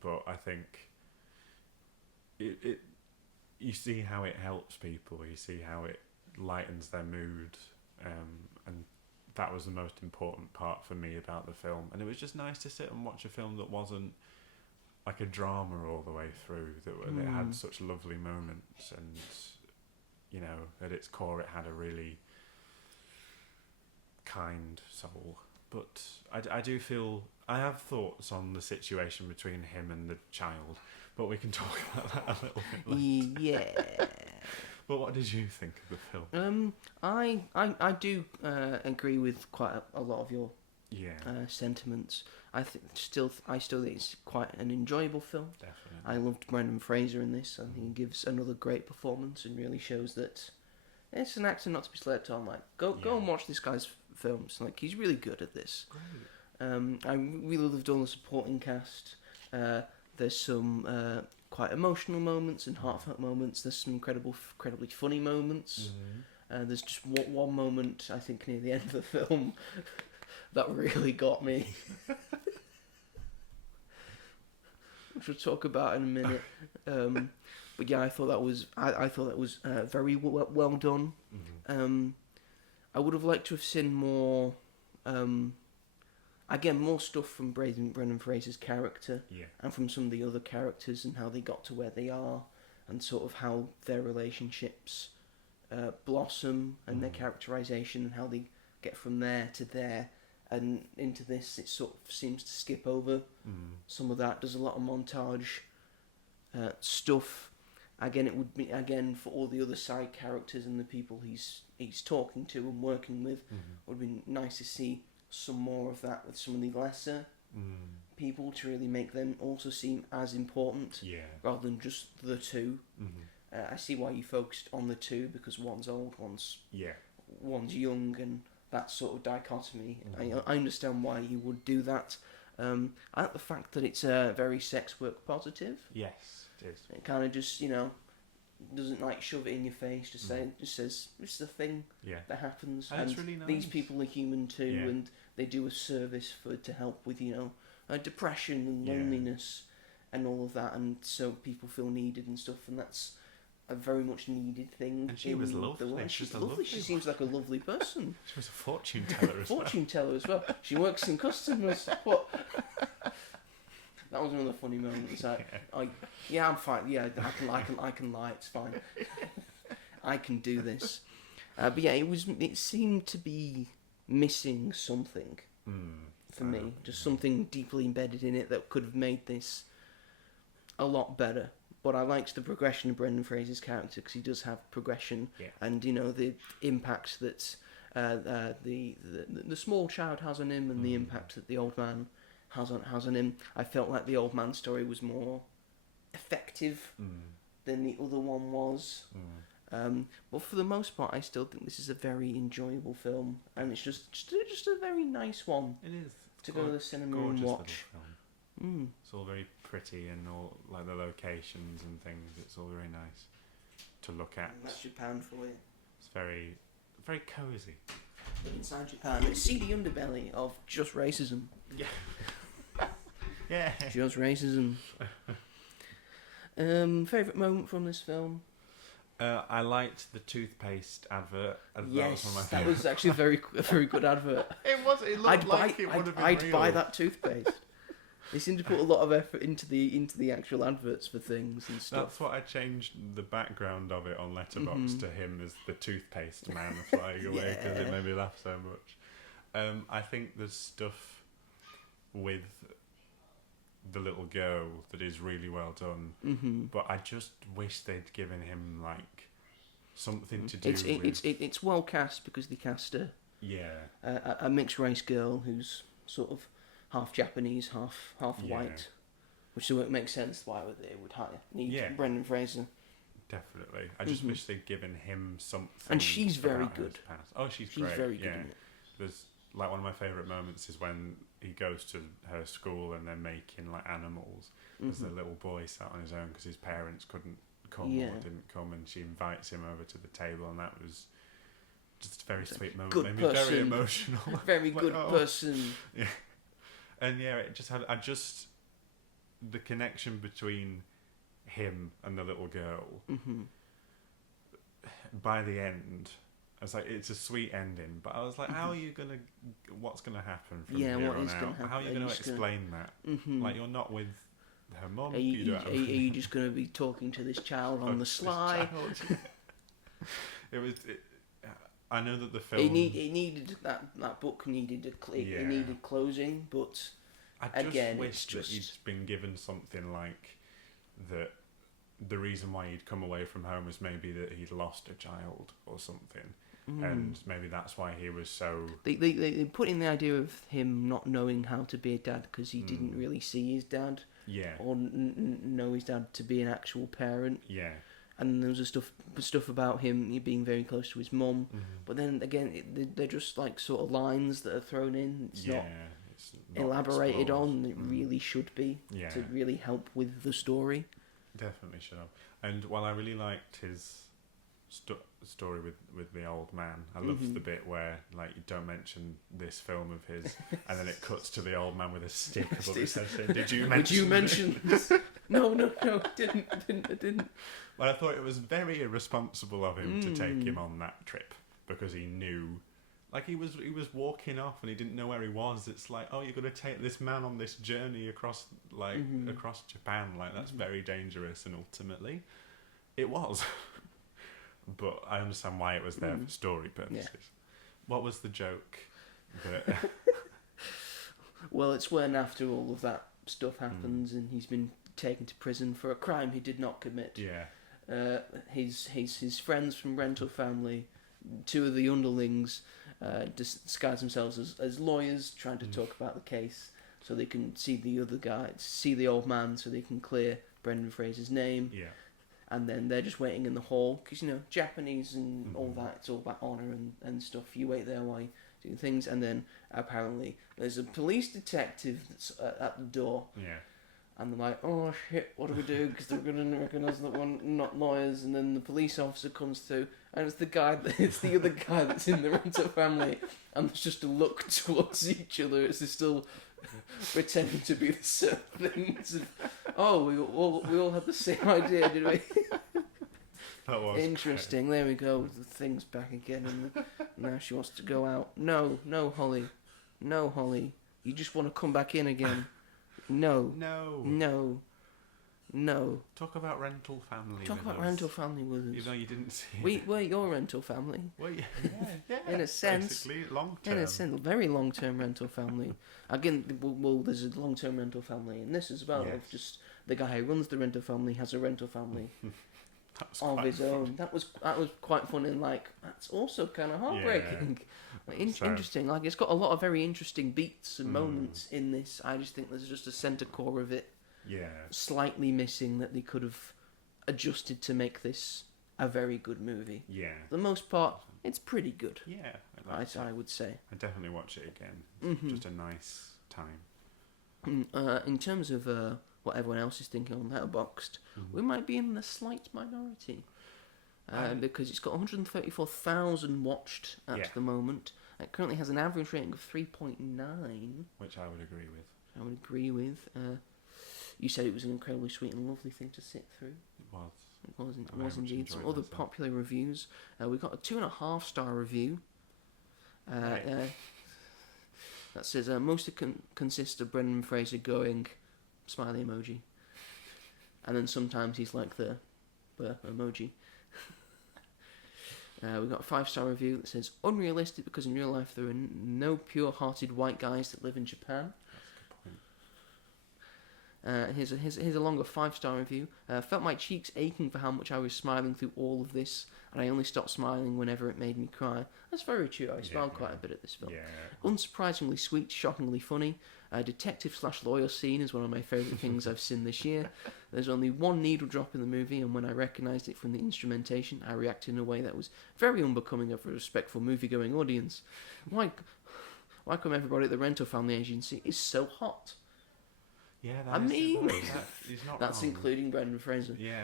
But I think it you see how it helps people, you see how it lightens their mood, and that was the most important part for me about the film. And it was just nice to sit and watch a film that wasn't like a drama all the way through, that it had such lovely moments, and at its core it had a really kind soul. But I do feel, I have thoughts on the situation between him and the child, but we can talk about that a little bit later. Yeah. But what did you think of the film? I do agree with quite a lot of your sentiments. I still think it's quite an enjoyable film. Definitely. I loved Brendan Fraser in this. I think he gives another great performance and really shows that it's an actor not to be slept on. Like, go and watch this guy's films. Like, he's really good at this. Great. I really loved all the supporting cast. There's some quite emotional moments and heartfelt moments. There's some incredibly funny moments. There's just one moment, I think, near the end of the film that really got me, which we'll talk about in a minute. But yeah, I thought that was very well done. I would have liked to have seen more. Again, more stuff from Brendan Fraser's character, and from some of the other characters, and how they got to where they are, and sort of how their relationships blossom, and their characterization, and how they get from there to there, and into this. It sort of seems to skip over some of that. Does a lot of montage stuff. Again, it would be for all the other side characters and the people he's talking to and working with. It would be nice to see some more of that with some of the lesser people, to really make them also seem as important, rather than just the two. I see why you focused on the two, because one's old, one's young, and that sort of dichotomy. I understand why you would do that. I like the fact that it's very sex work positive. Yes, it is. It kind of just doesn't like shove it in your face. Just says this is the thing that happens, and it's really nice. These people are human too, and they do a service to help with depression and loneliness and all of that, and so people feel needed and stuff. And that's a very much needed thing. And she was lovely. She's She's a lovely. lovely She seems like a lovely person. She was a fortune teller as well. Fortune teller as well. She works in customer support. That was one of the funny moments. I'm fine. Yeah, I can lie. It's fine. I can do this. But yeah, it seemed to be missing something for me. Just something deeply embedded in it that could have made this a lot better. But I liked the progression of Brendan Fraser's character because he does have progression, and the impact that the small child has on him, and the impact that the old man has on him. I felt like the old man's story was more effective than the other one was. But for the most part, I still think this is a very enjoyable film, and it's just a very nice one. It is to go to the cinema and watch. It's all very pretty, and all like the locations and things. It's all very nice to look at. And that's Japan for you. It's very, very cozy. But inside Japan, it's see the underbelly of just racism. Yeah. Yeah. Just racism. Favourite moment from this film? I liked the toothpaste advert. Yes, that was one of my that favourites. was actually a very good advert. It was. It looked it would have been I'd real. buy that toothpaste. They seem to put a lot of effort into the actual adverts for things and stuff. That's what I changed the background of it on Letterboxd to him as the toothpaste man flying away because it made me laugh so much. I think there's stuff with the little girl that is really well done, but I just wish they'd given him like something to do with. It's well cast because they cast a mixed race girl who's sort of half Japanese, half white, which would make sense why they would need Brendan Fraser. Definitely, I just wish they'd given him something. And she's very about his good. past. Oh, she's She's great. very good Yeah, in it. there's like one of my favourite moments is when he goes to her school and they're making like animals. There's a little boy sat on his own because his parents couldn't come or didn't come, and she invites him over to the table, and that was just a very sweet moment. Good Made me person. very emotional. Very good person. Yeah, and it just had the connection between him and the little girl. By the end, I was like, it's a sweet ending, but I was like, how are you gonna? What's gonna happen from here what on is out? gonna happen? How are you gonna explain that? Like, you're not with her mum. Are you just going to be talking to this child on the sly? I know that the film. It needed that book needed it needed closing, but I just again, wish that he'd been given something like that. The reason why he'd come away from home was maybe that he'd lost a child or something, and maybe that's why he was so. They put in the idea of him not knowing how to be a dad because he didn't really see his dad. Yeah. Or know his dad to be an actual parent. Yeah. And there was stuff about him being very close to his mum. But then again, they're just like sort of lines that are thrown in. It's not elaborated on. It really should be to really help with the story. Definitely should have. And while I really liked his story with the old man, I loved the bit where like you don't mention this film of his, and then it cuts to the old man with a stick above his head saying, "Did you mention? Would you mention this?" No, didn't. Well, I thought it was very irresponsible of him to take him on that trip because he knew, like he was walking off and he didn't know where he was. It's like, oh, you're going to take this man on this journey across across Japan, like that's very dangerous, and ultimately, it was. But I understand why it was there for story purposes. Yeah. What was the joke? Well, it's when after all of that stuff happens and he's been taken to prison for a crime he did not commit. Yeah. His friends from Rental Family, two of the underlings, disguise themselves as lawyers, trying to talk about the case, so they can see the other guy, see the old man, so they can clear Brendan Fraser's name. Yeah. And then they're just waiting in the hall because Japanese and all that, it's all about honour and stuff. You wait there while you do things, and then apparently there's a police detective that's at the door. Yeah. And they're like, oh shit, what do we do? Because they're going to recognise that we're not lawyers. And then the police officer comes through, and it's the other guy that's in the Rental Family, and there's just a look towards each other. It's still pretending to be the same things. Oh, we all had the same idea, did we? That was interesting. There we go. The thing's back again, and now she wants to go out. No, Holly. No, Holly. You just want to come back in again. No. No. No. Talk about rental family. Talk about rental family with us. Even though you didn't see We're your rental family. Well, yeah. In a sense. Basically, long term. In a sense, very long-term rental family. Again, well, there's a long-term rental family in this as well. Yes. Of just the guy who runs the rental family has a rental family That was of quite his fun. own. That was quite fun, and like that's also kind of heartbreaking. Interesting. Like it's got a lot of very interesting beats and moments in this. I just think there's just a centre core of it Yeah. slightly missing that they could have adjusted to make this a very good movie. Yeah. For the most part, it's pretty good. Yeah. I would say. I'd definitely watch it again. Mm-hmm. Just a nice time. In terms of what everyone else is thinking on Letterboxd, we might be in the slight minority because it's got 134,000 watched at the moment. It currently has an average rating of 3.9, Which I would agree with. I would agree with. You said it was an incredibly sweet and lovely thing to sit through. It was. It was, I very much indeed. Some enjoyed other myself. popular reviews. We got a 2.5-star review. That says most consists of Brendan Fraser going smiley emoji, and then sometimes he's like the emoji. We got a 5-star review that says unrealistic because in real life there are no pure-hearted white guys that live in Japan. Here's a longer 5-star review. Felt my cheeks aching for how much I was smiling through all of this, and I only stopped smiling whenever it made me cry. That's very true. I smiled quite a bit at this film. Yeah. Unsurprisingly sweet, shockingly funny. Detective/lawyer scene is one of my favourite things I've seen this year. There's only one needle drop in the movie, and when I recognised it from the instrumentation, I reacted in a way that was very unbecoming of a respectful movie-going audience. Why come everybody at the rental family agency is so hot? Yeah, he's not That's wrong. including Brendan Fraser. Yeah.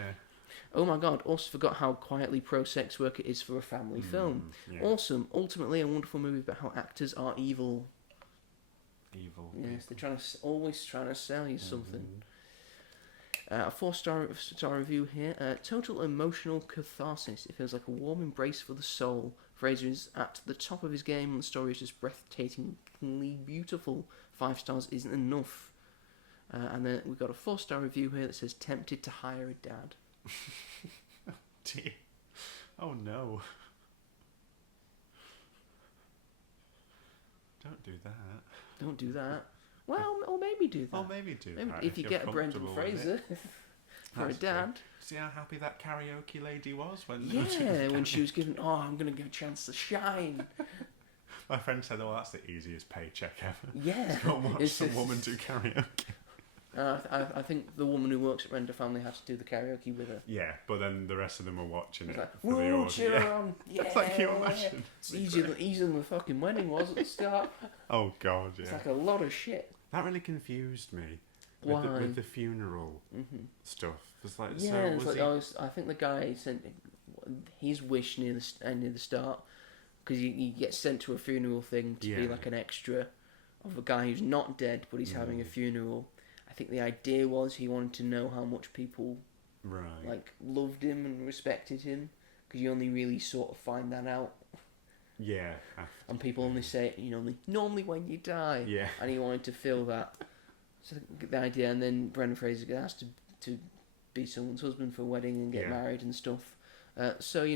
Oh my god, also forgot how quietly pro-sex work it is for a family film. Yeah. Awesome. Ultimately a wonderful movie about how actors are evil. Evil. Yes, they're always trying to sell you something. A 4-star review here. Total emotional catharsis. It feels like a warm embrace for the soul. Fraser is at the top of his game and the story is just breathtakingly beautiful. 5 stars isn't enough. And then we've got a 4-star review here that says tempted to hire a dad. Dear. Oh no. Don't do that. Don't do that. Well, or maybe do that. Oh, maybe do Maybe that. if you you're get a Brendan comfortable with Fraser it. for a That's dad. true. See how happy that karaoke lady was when Yeah, when she was given, I'm going to give a chance to shine. My friend said, "Oh, that's the easiest paycheck ever." Yeah. Go and watch It's some just- woman do karaoke. I think the woman who works at Render Family had to do the karaoke with her. Yeah, but then the rest of them were watching It's it like, for the woo, audience. cheer Yeah. on. Yeah. It's like, can you imagine? It's easier than the fucking wedding was at the start. Oh god, yeah. It's like a lot of shit. That really confused me. Why? With the funeral stuff. It's like, Yeah, so it's was like he... I think the guy sent his wish near the start because he gets sent to a funeral thing to be like an extra of a guy who's not dead but he's having a funeral. I think the idea was he wanted to know how much people like loved him and respected him because you only really sort of find that out. Yeah. And people only say it, normally when you die. Yeah. And he wanted to feel that. So the idea, and then Brendan Fraser gets asked to be someone's husband for a wedding and get married and stuff. So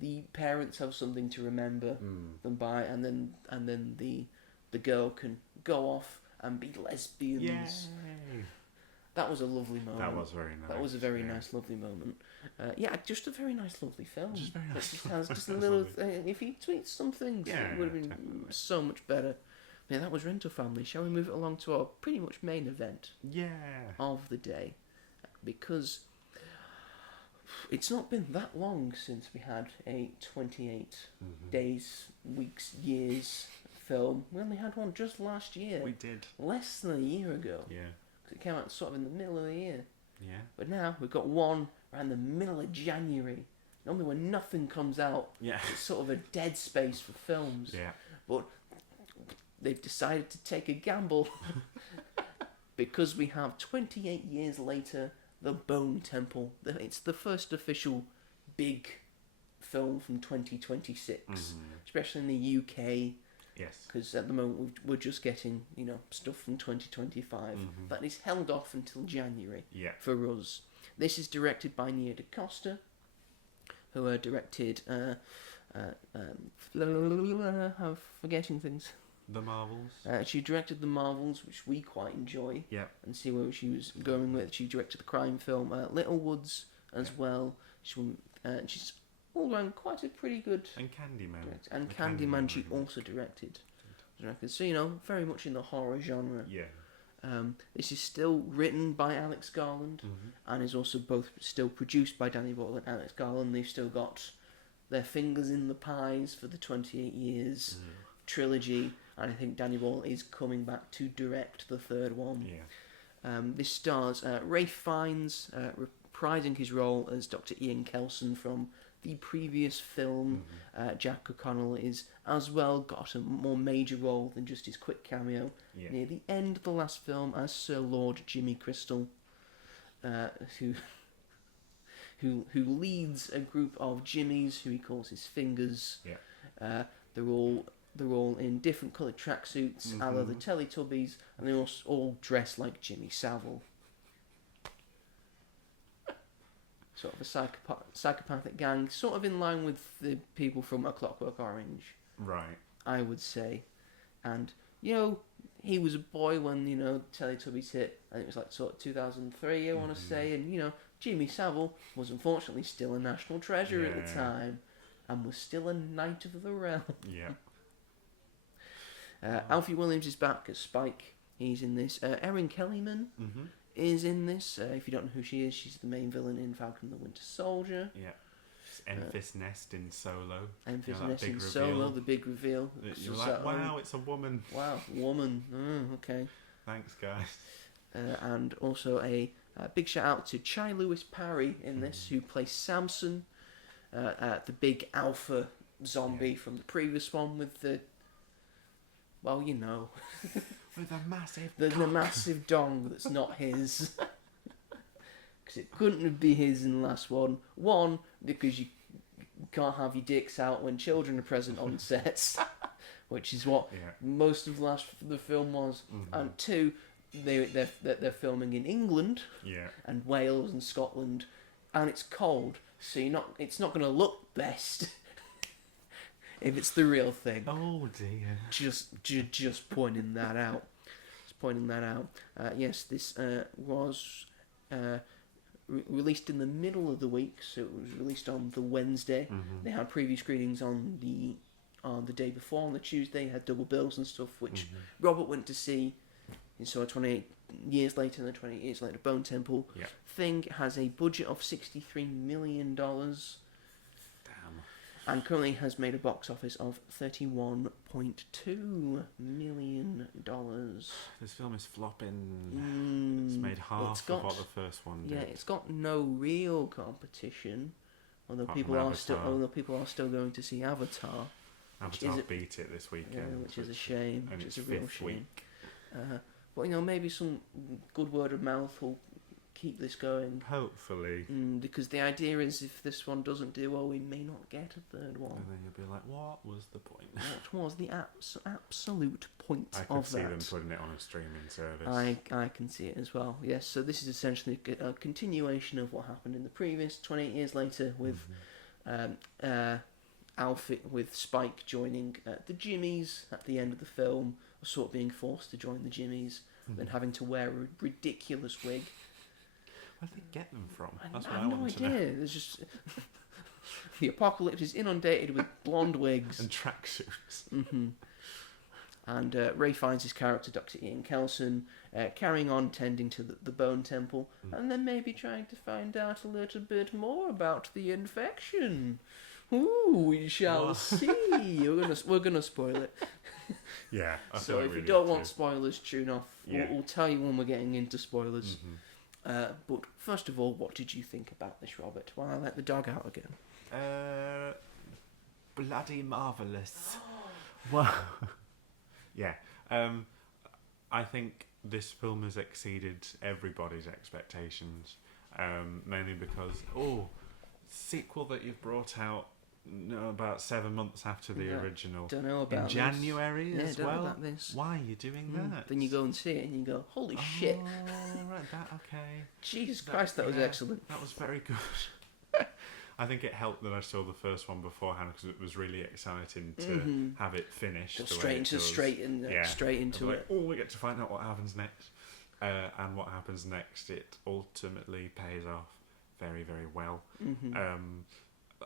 the parents have something to remember them by, and then the girl can go off and be lesbians. Yay. That was a lovely moment. That was very nice. That was a very nice, lovely moment. Just a very nice, lovely film. Just very nice. It just has just a little. If he tweets some things, it would have been so much better. Yeah, that was Rental Family. Shall we move it along to our pretty much main event of the day? Because it's not been that long since we had a 28 days, weeks, years film. We only had one just last year. We did. Less than a year ago. Yeah. Because it came out sort of in the middle of the year. Yeah. But now we've got one around the middle of January. Normally when nothing comes out, Yeah. it's sort of a dead space for films. Yeah. But they've decided to take a gamble because we have 28 years later, The Bone Temple. It's the first official big film from 2026, especially in the UK. Yes. Because at the moment we're just getting, stuff from 2025. But it's held off until January for us. This is directed by Nia DaCosta, who directed... I'm forgetting things. The Marvels. She directed The Marvels, which we quite enjoy. Yeah. And see where she was going with. She directed the crime film Little Woods as well. She's all around quite a pretty good... And Candyman. And Candyman she also directed. So, very much in the horror genre. Yeah. This is still written by Alex Garland and is also both still produced by Danny Boyle and Alex Garland. They've still got their fingers in the pies for the 28 years trilogy, and I think Danny Boyle is coming back to direct the third one. Yeah. This stars Ralph Fiennes reprising his role as Dr. Ian Kelson from the previous film. Jack O'Connell is as well got a more major role than just his quick cameo near the end of the last film as Sir Lord Jimmy Crystal, who leads a group of Jimmies who he calls his fingers. Yeah. They're all in different coloured tracksuits, a la the Teletubbies, and they're all dressed like Jimmy Savile. Sort of a psychopathic gang, sort of in line with the people from A Clockwork Orange. Right. I would say. And, he was a boy when, Teletubbies hit, I think it was like sort of 2003, I want to say, and, Jimmy Savile was unfortunately still a national treasure at the time, and was still a knight of the realm. Yeah. Alfie Williams is back as Spike. He's in this. Erin Kellyman is in this. If you don't know who she is, she's the main villain in Falcon and the Winter Soldier. Yeah. Enfys Nest in Solo. Enfys Nest in Solo, the big reveal. You're like, wow, it's a woman. Wow, woman. Okay. Thanks, guys. And also a big shout out to Chai Lewis Parry in this, who plays Samson, the big alpha zombie from the previous one with the... Well, With a massive the massive dong that's not his. Because it couldn't be his in the last one. One, because you can't have your dicks out when children are present on sets, which is what most of the film was. And two, they're filming in England and Wales and Scotland, and it's cold, so it's not going to look best. If it's the real thing. Oh dear. Just pointing that out. Yes, this was released in the middle of the week, so it was released on the Wednesday. They had preview screenings on the day before, on the Tuesday. Had double bills and stuff, which Robert went to see. And so 28 years later, and then 28 years later, Bone Temple. Yeah. Thing has a budget of $63 million. And currently has made a box office of $31.2 million. This film is flopping. It's made half of what the first one did. Yeah, it's got no real competition. Although people are still going to see Avatar. Avatar beat it this weekend. Which is a shame. And which it's is a real fifth shame. week. But maybe some good word of mouth will keep this going. Hopefully. Because the idea is, if this one doesn't do well, we may not get a third one. And then you'll be like, what was the point? What was the absolute point of that? I could see them putting it on a streaming service. I can see it as well, yes. So this is essentially a continuation of what happened in the previous 28 years later with Alfie, with Spike joining the Jimmies at the end of the film, or sort of being forced to join the Jimmies, then having to wear a ridiculous wig. Where did they get them from? That's what I I have no want to idea. know. There's just the apocalypse is inundated with blonde wigs And tracksuits. And Ray finds his character, Dr. Ian Kelson, carrying on tending to the Bone Temple, and then maybe trying to find out a little bit more about the infection. Ooh, we shall see. We're gonna spoil it. Yeah. So if you don't want spoilers, tune off. We'll tell you when we're getting into spoilers. But first of all, what did you think about this, Robert? While I let the dog out again. Bloody marvellous. Wow. Yeah. I think this film has exceeded everybody's expectations, mainly because, sequel that you've brought out about 7 months after the original. Don't know about in January this. as don't well. Know about this. Why are you doing that? Then you go and see it and you go, holy shit. Oh, right, okay. Jesus Christ, that was excellent. That was very good. I think it helped that I saw the first one beforehand because it was really exciting to have it finished. Straight into it. Oh, we get to find out what happens next. And what happens next, it ultimately pays off very, very well.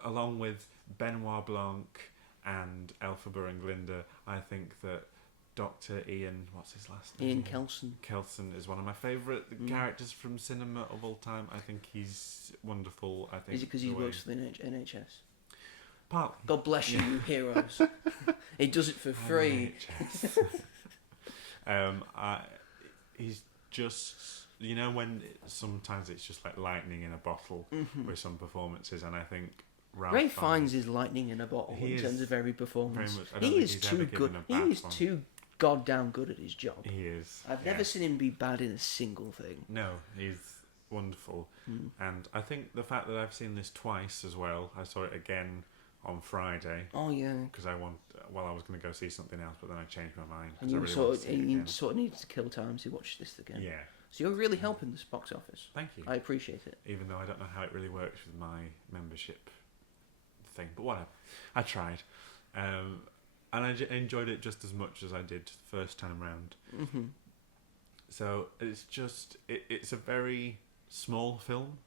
Along with Benoit Blanc and Elphaba and Glinda, I think that Dr. Ian, what's his last name? Ian Kelson. Kelson is one of my favourite characters from cinema of all time. I think he's wonderful. I think. Is it because he works for the NHS? Partly. God bless you, you heroes. He does it for free. He's just, you know, when sometimes it's just like lightning in a bottle with some performances, and I think Ray Fiennes is lightning in a bottle in terms of every performance. He is too good. He is too goddamn good at his job. He is. I've never seen him be bad in a single thing. No, he's wonderful. And I think the fact that I've seen this twice as well, I saw it again on Friday. Oh yeah. Because I was going to go see something else, but then I changed my mind. And you sort of needed to kill time to watch this again. Yeah. So you're really helping this box office. Thank you. I appreciate it. Even though I don't know how it really works with my membership thing, but whatever. I tried. And I enjoyed it just as much as I did the first time round. So it's just, it's a very small film.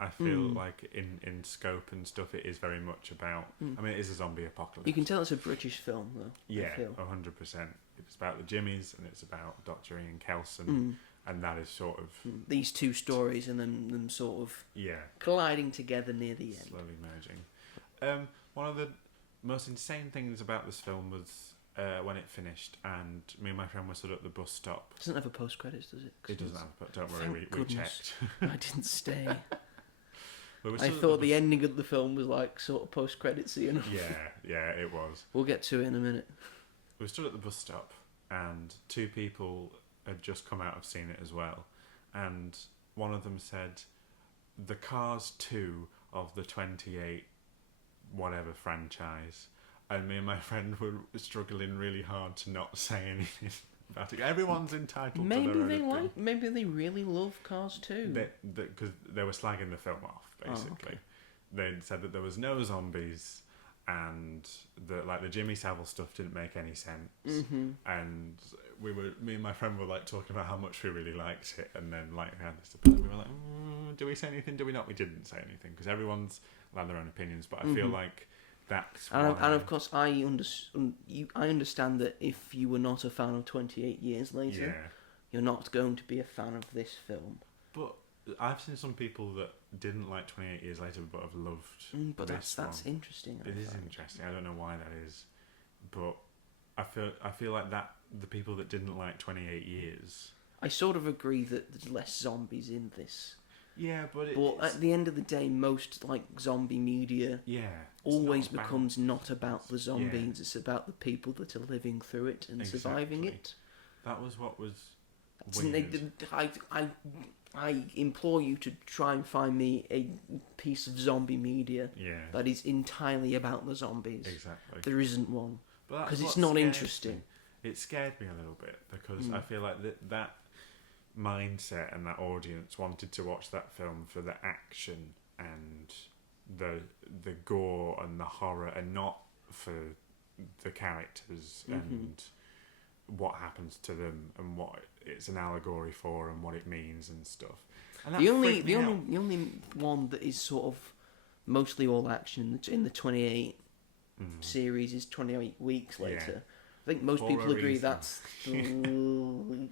I feel like in scope and stuff, it is very much about. I mean, it is a zombie apocalypse. You can tell it's a British film, though. Yeah, 100%. It's about the Jimmies, and it's about Dr. Ian Kelson, and that is sort of these two stories, and then them sort of colliding together near the end, slowly merging. One of the most insane things about this film was when it finished, and me and my friend were stood at the bus stop. It doesn't have a post credits, does it? It doesn't have. But don't worry, we checked. I didn't stay. I thought the ending of the film was like sort of post credits, you know. Yeah, it was. We'll get to it in a minute. We stood at the bus stop, and two people had just come out of seeing it as well, and one of them said, "The Cars 2 of the 28 whatever franchise," and me and my friend were struggling really hard to not say anything about it. Everyone's entitled to their own opinion. Maybe they really love Cars 2. Because they were slagging the film off, basically. They'd said that there was no zombies, and that like the Jimmy Savile stuff didn't make any sense. And me and my friend were like talking about how much we really liked it, and then like we had this debate. We were like, do we say anything? Do we not? We didn't say anything because everyone's had their own opinions. But I feel like that's and of course I understand that if you were not a fan of 28 Years Later, you're not going to be a fan of this film. But I've seen some people that didn't like 28 Years Later but have loved but this that's interesting. It is interesting. I don't know why that is, but I feel like that the people that didn't like 28 Years. I sort of agree that there's less zombies in this. Yeah, but at the end of the day, most like zombie media always becomes not about the zombies. It's about the people that are living through it and surviving it. That was what was weird. I implore you to try and find me a piece of zombie media that is entirely about the zombies. Exactly. There isn't one. Because it's not interesting. It scared me a little bit because I feel like that mindset and that audience wanted to watch that film for the action and the gore and the horror, and not for the characters and what happens to them and what it's an allegory for and what it means and stuff. And the only one that is sort of mostly all action in the 28 series is 28 Weeks Later. I think most people agree that's the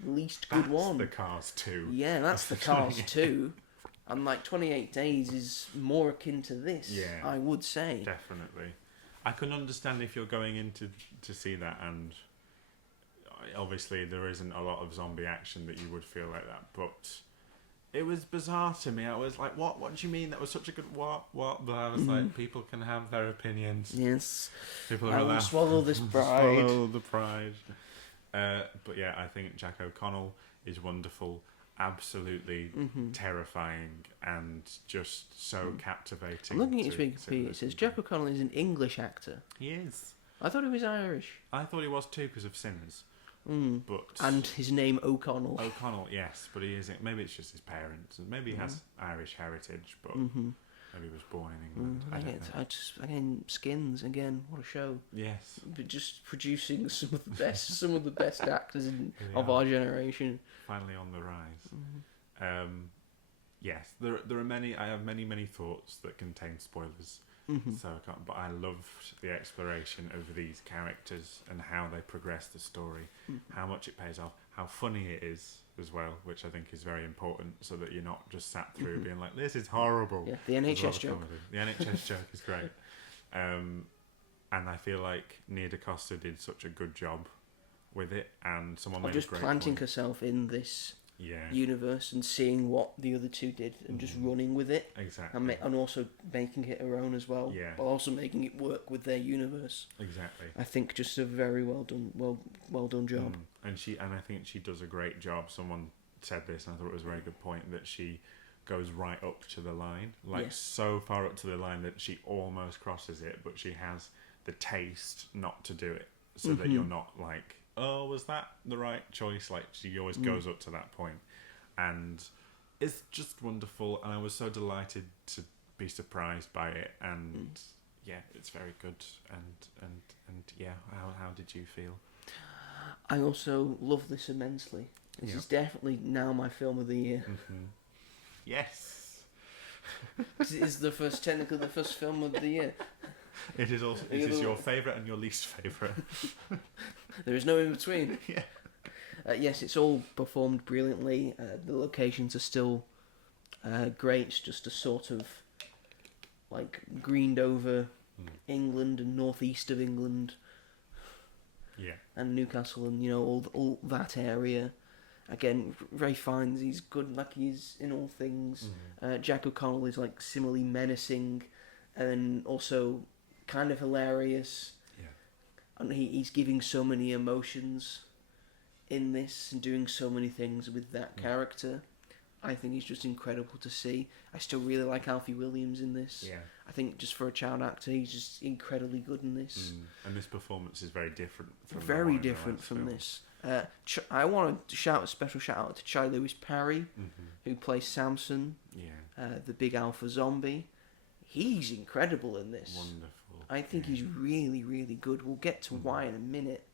least good one. That's the Cars 2. Yeah, that's the Cars 2. And like 28 Days is more akin to this, I would say. Definitely. I can understand if you're going in to see that, and obviously there isn't a lot of zombie action that you would feel like that, but it was bizarre to me. I was like, what do you mean? That was such a good what? But I was like, people can have their opinions. Yes. People are I allowed will swallow this pride. Swallow the pride. But yeah, I think Jack O'Connell is wonderful, absolutely terrifying and just so captivating. I'm looking at his Wikipedia. It says Jack O'Connell is an English actor. He is. I thought he was Irish. I thought he was too because of Sinners. But And his name O'Connell. O'Connell, yes, but he isn't. Maybe it's just his parents. Maybe he has Irish heritage, but maybe he was born in England. I don't know. Again, Skins again. What a show! Yes, But just producing some of the best actors of our generation. Finally on the rise. Yes, there are many. I have many thoughts that contain spoilers. So I can't, but I loved the exploration of these characters and how they progress the story, how much it pays off, how funny it is as well, which I think is very important, so that you're not just sat through being like, "This is horrible." Yeah, the NHS joke. The NHS joke is great, and I feel like Nia DaCosta did such a good job with it, and someone made just a great planting point. herself in this Yeah, universe and seeing what the other two did and just running with it. exactly, And also making it her own as well. Yeah. But also making it work with their universe. exactly. I think just a very well done job. And I think she does a great job. Someone said this, and I thought it was a very good point, that she goes right up to the line, like Yes. so far up to the line that she almost crosses it, but she has the taste not to do it, so that you're not like, oh, was that the right choice? Like, she always goes up to that point, and it's just wonderful. And I was so delighted to be surprised by it, and yeah, it's very good. And yeah, how did you feel? I also love this immensely. This is definitely now my film of the year. Yes. It is the first film of the year. It is also. It is your favourite and your least favourite. There is no in between. Yeah. Yes, it's all performed brilliantly. The locations are still great. It's just a sort of like greened over England and northeast of England. Yeah. And Newcastle and all that area. Again, Ray Fiennes, he's good like he is in all things. Jack O'Connell is like similarly menacing, and also kind of hilarious. Yeah. And he's giving so many emotions in this and doing so many things with that character. I think he's just incredible to see. I still really like Alfie Williams in this. Yeah. I think just for a child actor, he's just incredibly good in this. And this performance is very different. Very different from this. I want to shout a special shout out to Charlie Lewis Parry, who plays Samson, the big alpha zombie. He's incredible in this. Wonderful. I think he's really, really good. We'll get to why in a minute.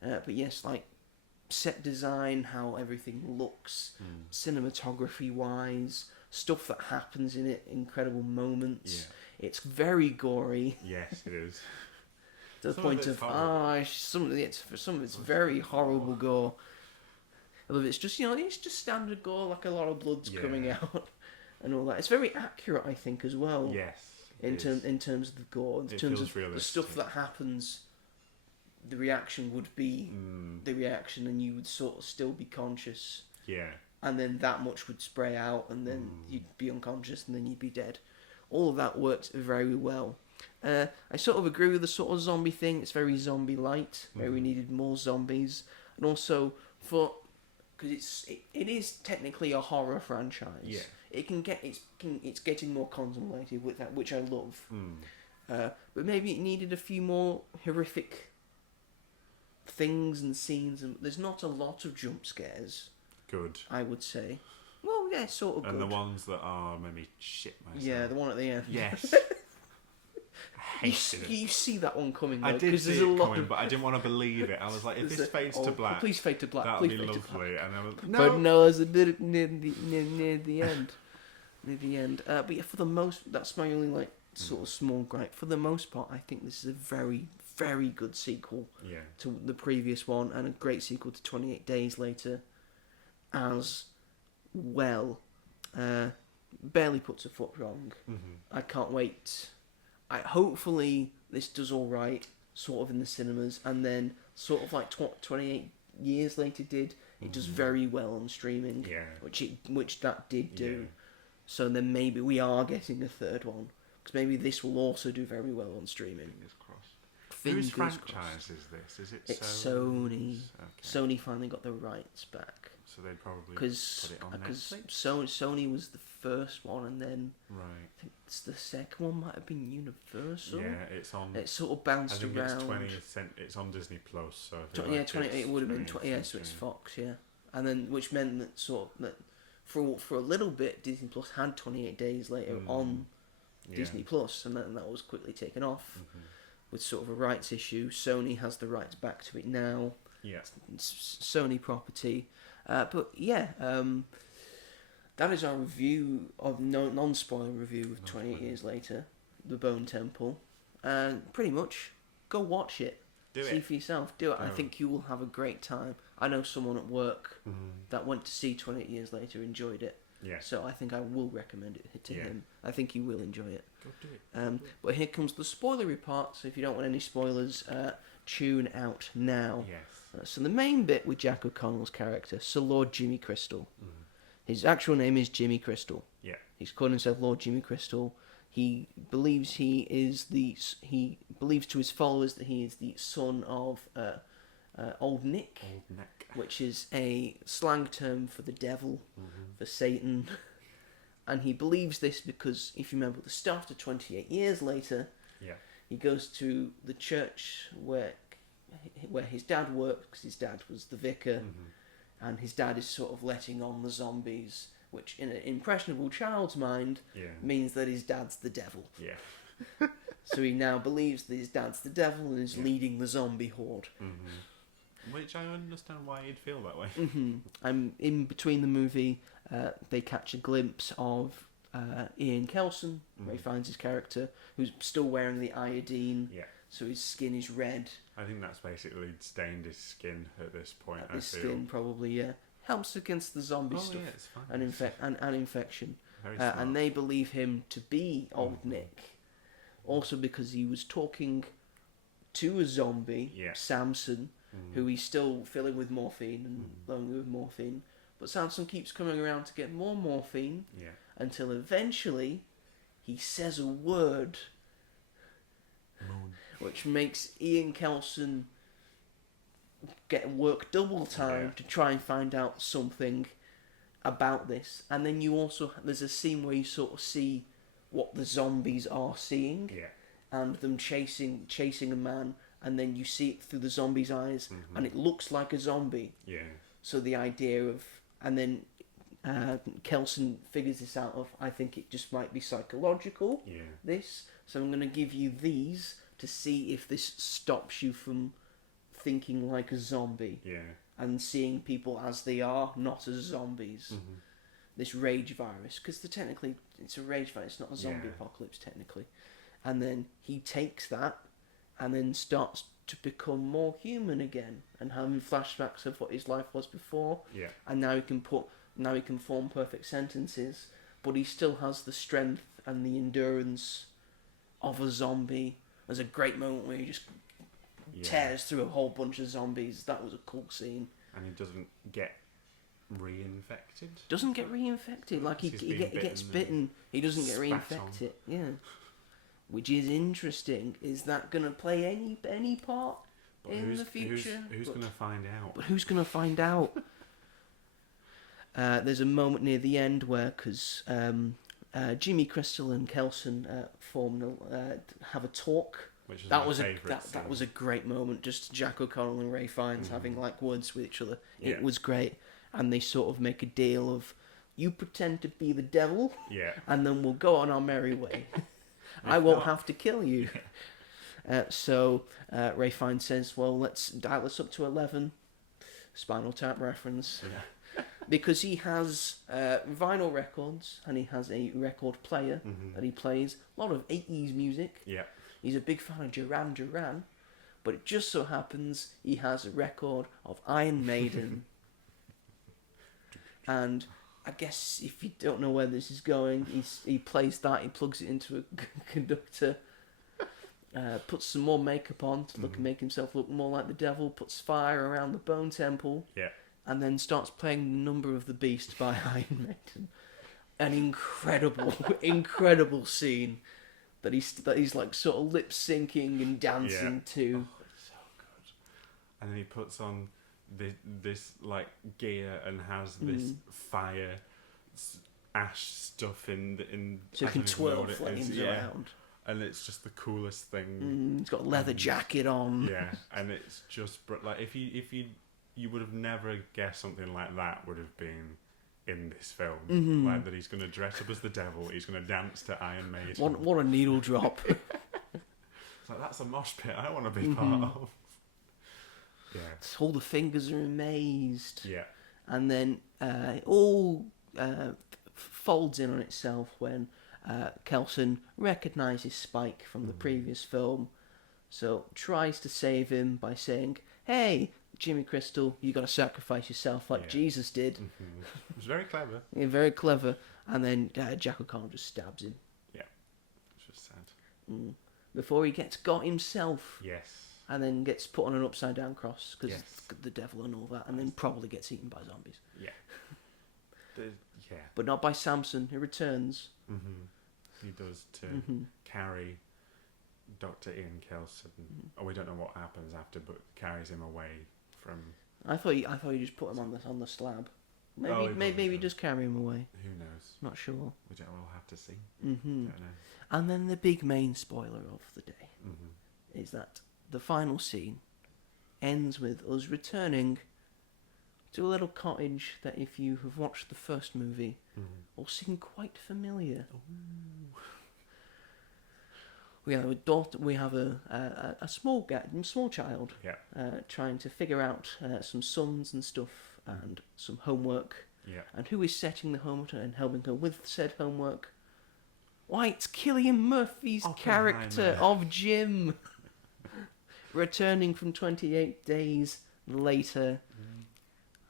But yes, like set design, how everything looks, cinematography wise, stuff that happens in it, incredible moments. Yeah. It's very gory. Yes, it is. To the point of some of it's very horrible gore. I love it. It's just it's just standard gore, like a lot of blood's coming out and all that. It's very accurate, I think, as well. Yes. In terms of the gore, in terms of the stuff that happens, the reaction would be the reaction, and you would sort of still be conscious. Yeah. And then that much would spray out, and then you'd be unconscious, and then you'd be dead. All of that works very well. I sort of agree with the sort of zombie thing. It's very zombie light. Where we needed more zombies, and also because it is technically a horror franchise. Yeah. It's getting more contemplative with that, which I love. But maybe it needed a few more horrific things and scenes, and there's not a lot of jump scares. Good. I would say. Well, yeah, sort of. And good. the ones that are maybe shit myself. Yeah, the one at the end. Yes. I hated it. You see that one coming. I though, did see there's it a lot coming, but I didn't want to believe it. I was like, if this fades to black, please fade to black. that'll Please be fade to lovely. black. And I was But no, there's a bit near the end. Near the end. But yeah, for the most, that's my only sort of small gripe. For the most part, I think this is a very, very good sequel to the previous one, and a great sequel to 28 Days Later as well. Barely puts a foot wrong. I can't wait. Hopefully this does all right, sort of in the cinemas, and then sort of like 28 Years Later did. It does very well on streaming, which that did do. So then maybe we are getting a third one, because maybe this will also do very well on streaming. Fingers crossed. Whose franchise is this? Is it It's Sony? Sony. Okay. Sony finally got the rights back. So they'd probably because put it on Netflix. Sony was the first one, and then Right. I think the second one might have been Universal. Yeah, it's on. It sort of bounced I think around. it's 20th it's on Disney Plus. So I feel Yeah, like 20. It would have been 20th 20. Yeah, so it's Fox. Yeah, and then which meant that that for a little bit Disney Plus had 28 days later on Disney Plus, and that was quickly taken off with sort of a rights issue. Sony has the rights back to it now. Yeah. It's Sony property. But yeah, that is our review of non-spoiler review of 28 years later, The Bone Temple. Pretty much, go watch it. See for yourself. Do it. I think you will have a great time. I know someone at work that went to see 28 years later enjoyed it. Yeah. So I think I will recommend it to him. I think he will enjoy it. Go do it. But here comes the spoilery part. So if you don't want any spoilers, tune out now. Yes. So the main bit with Jack O'Connell's character, Sir Lord Jimmy Crystal. His actual name is Jimmy Crystal. Yeah. He's called himself Lord Jimmy Crystal. He believes he believes to his followers that he is the son of Old Nick, which is a slang term for the devil, for Satan. And he believes this because, if you remember, the start of 28 years later, he goes to the church where his dad worked, because his dad was the vicar, and his dad is sort of letting on the zombies, which in an impressionable child's mind means that his dad's the devil. Yeah. So he now believes that his dad's the devil and is leading the zombie horde. Which I understand why he'd feel that way. And in between the movie, they catch a glimpse of Ian Kelson, where he finds his character, who's still wearing the iodine, so his skin is red. I think that's basically stained his skin at this point. His skin probably, helps against the zombie stuff yeah, it's fine. and infection. Very And they believe him to be Old Nick, also because he was talking to a zombie, Samson, who he's still filling with morphine and loading with morphine. But Samson keeps coming around to get more morphine until eventually he says a word which makes Ian Kelson work double time to try and find out something about this. And then there's a scene where you sort of see what the zombies are seeing and them chasing a man, and then you see it through the zombie's eyes and it looks like a zombie. So the idea of, and then Kelson figures this out of, I think it just might be psychological, this, so I'm going to give you these to see if this stops you from thinking like a zombie and seeing people as they are, not as zombies. This rage virus, because technically it's a rage virus, it's not a zombie apocalypse technically. And then he takes that and then starts to become more human again and having flashbacks of what his life was before. And now he can form perfect sentences, but he still has the strength and the endurance of a zombie. There's a great moment where he just tears through a whole bunch of zombies. That was a cool scene. And he doesn't get reinfected. Doesn't get reinfected. Like he gets bitten. He doesn't get reinfected. Yeah. Which is interesting. Is that going to play any part in the future? Who's going to find out? But who's going to find out? There's a moment near the end where, because Jimmy Crystal and Kelson have a talk. Which is that was a great moment. Just Jack O'Connell and Ray Fiennes having words with each other. It was great, and they sort of make a deal of, you pretend to be the devil, and then we'll go on our merry way. I won't have to kill you. So Ray Fiennes says, well, let's dial this up to 11. Spinal Tap reference. Because he has vinyl records and he has a record player that he plays. A lot of 80s music. He's a big fan of Duran Duran. But it just so happens he has a record of Iron Maiden. And I guess if you don't know where this is going, he plays that, he plugs it into a conductor, puts some more makeup on to make himself look more like the devil, puts fire around the Bone Temple, and then starts playing The Number of the Beast by Iron Maiden. An incredible scene that he's like sort of lip syncing and dancing to. Oh, it's so good. And then he puts on this like gear and has this fire ash stuff in so you I can don't even know twirl what it flames is. around. And it's just the coolest thing. It's got a leather jacket on. Yeah, and it's just like if you would have never guessed something like that would have been in this film, like that he's going to dress up as the devil, he's going to dance to Iron Maiden. What a needle drop! It's like, that's a mosh pit I want to be part of. Yeah. All the fingers are amazed. Yeah. And then it all folds in on itself when Kelson recognises Spike from the previous film, so tries to save him by saying, "Hey, Jimmy Crystal, you got to sacrifice yourself like Jesus did." It was very clever. Yeah, very clever. And then Jack O'Connell just stabs him. Yeah. It's just sad. Before he gets got himself. Yes. And then gets put on an upside down cross because Yes. the devil and all that, and then probably gets eaten by zombies. Yeah. Yeah. But not by Samson, who returns. He does to carry Dr. Ian Kelson. Oh, we don't know what happens after, but carries him away from. I thought you just put him on the slab. Maybe just carry him away. Who knows? Not sure. We don't all have to see. Don't know. And then the big main spoiler of the day is that the final scene ends with us returning to a little cottage that, if you have watched the first movie, will seem quite familiar. We have a daughter. We have a small child. Trying to figure out some sums and stuff and some homework. Yeah. And who is setting the homework and helping her with said homework? Why, it's Cillian Murphy's character of Jim, returning from 28 days later,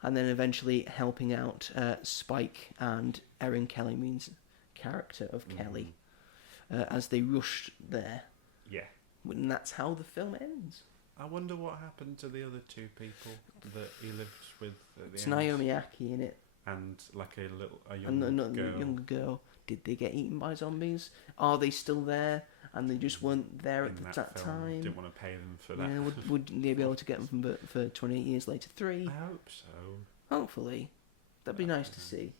and then eventually helping out Spike and Erin Kelly's character of Kelly as they rushed there. Yeah. And that's how the film ends. I wonder what happened to the other two people that he lived with at the It's end. Naomi Aki in it. And like a And young girl. a younger girl. Did they get eaten by zombies? Are they still there? And they just weren't there at that time. Didn't want to pay them for that. Yeah, would they be able to get them for 28 years later? 3? I hope so. Hopefully, that'd be nice to see.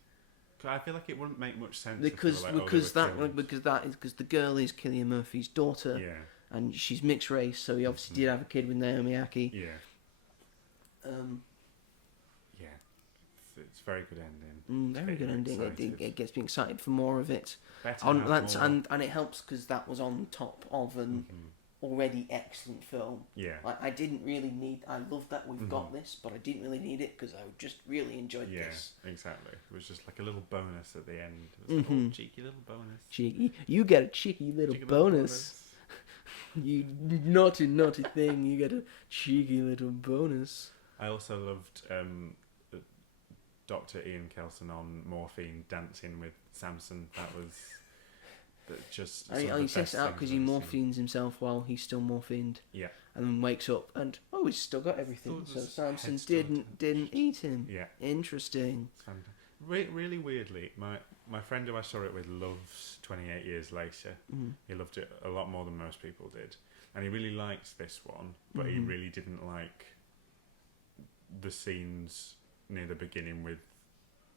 I feel like it wouldn't make much sense Because the girl is Cillian Murphy's daughter. Yeah. And she's mixed race, so he obviously did have a kid with Naomi Aki. Yeah. Yeah. It's a very good ending. Very good ending. It gets me excited for more of it. And it helps because that was on top of an already excellent film. Yeah. I didn't really need. I love that we've got this, but I didn't really need it because I just really enjoyed this. Yeah, exactly. It was just like a little bonus at the end. It was like, cheeky little bonus. Cheeky, you get a cheeky little bonus. You naughty thing. You get a cheeky little bonus. I also loved Dr. Ian Kelson on morphine dancing with Samson. That was just. He sets it out because he morphines himself while he's still morphined. Yeah. And then wakes up and he's still got everything. So Samson didn't eat him. Yeah. Interesting. Really weirdly, my friend who I saw it with loves 28 Years Later. He loved it a lot more than most people did, and he really likes this one, but he really didn't like the scenes near the beginning with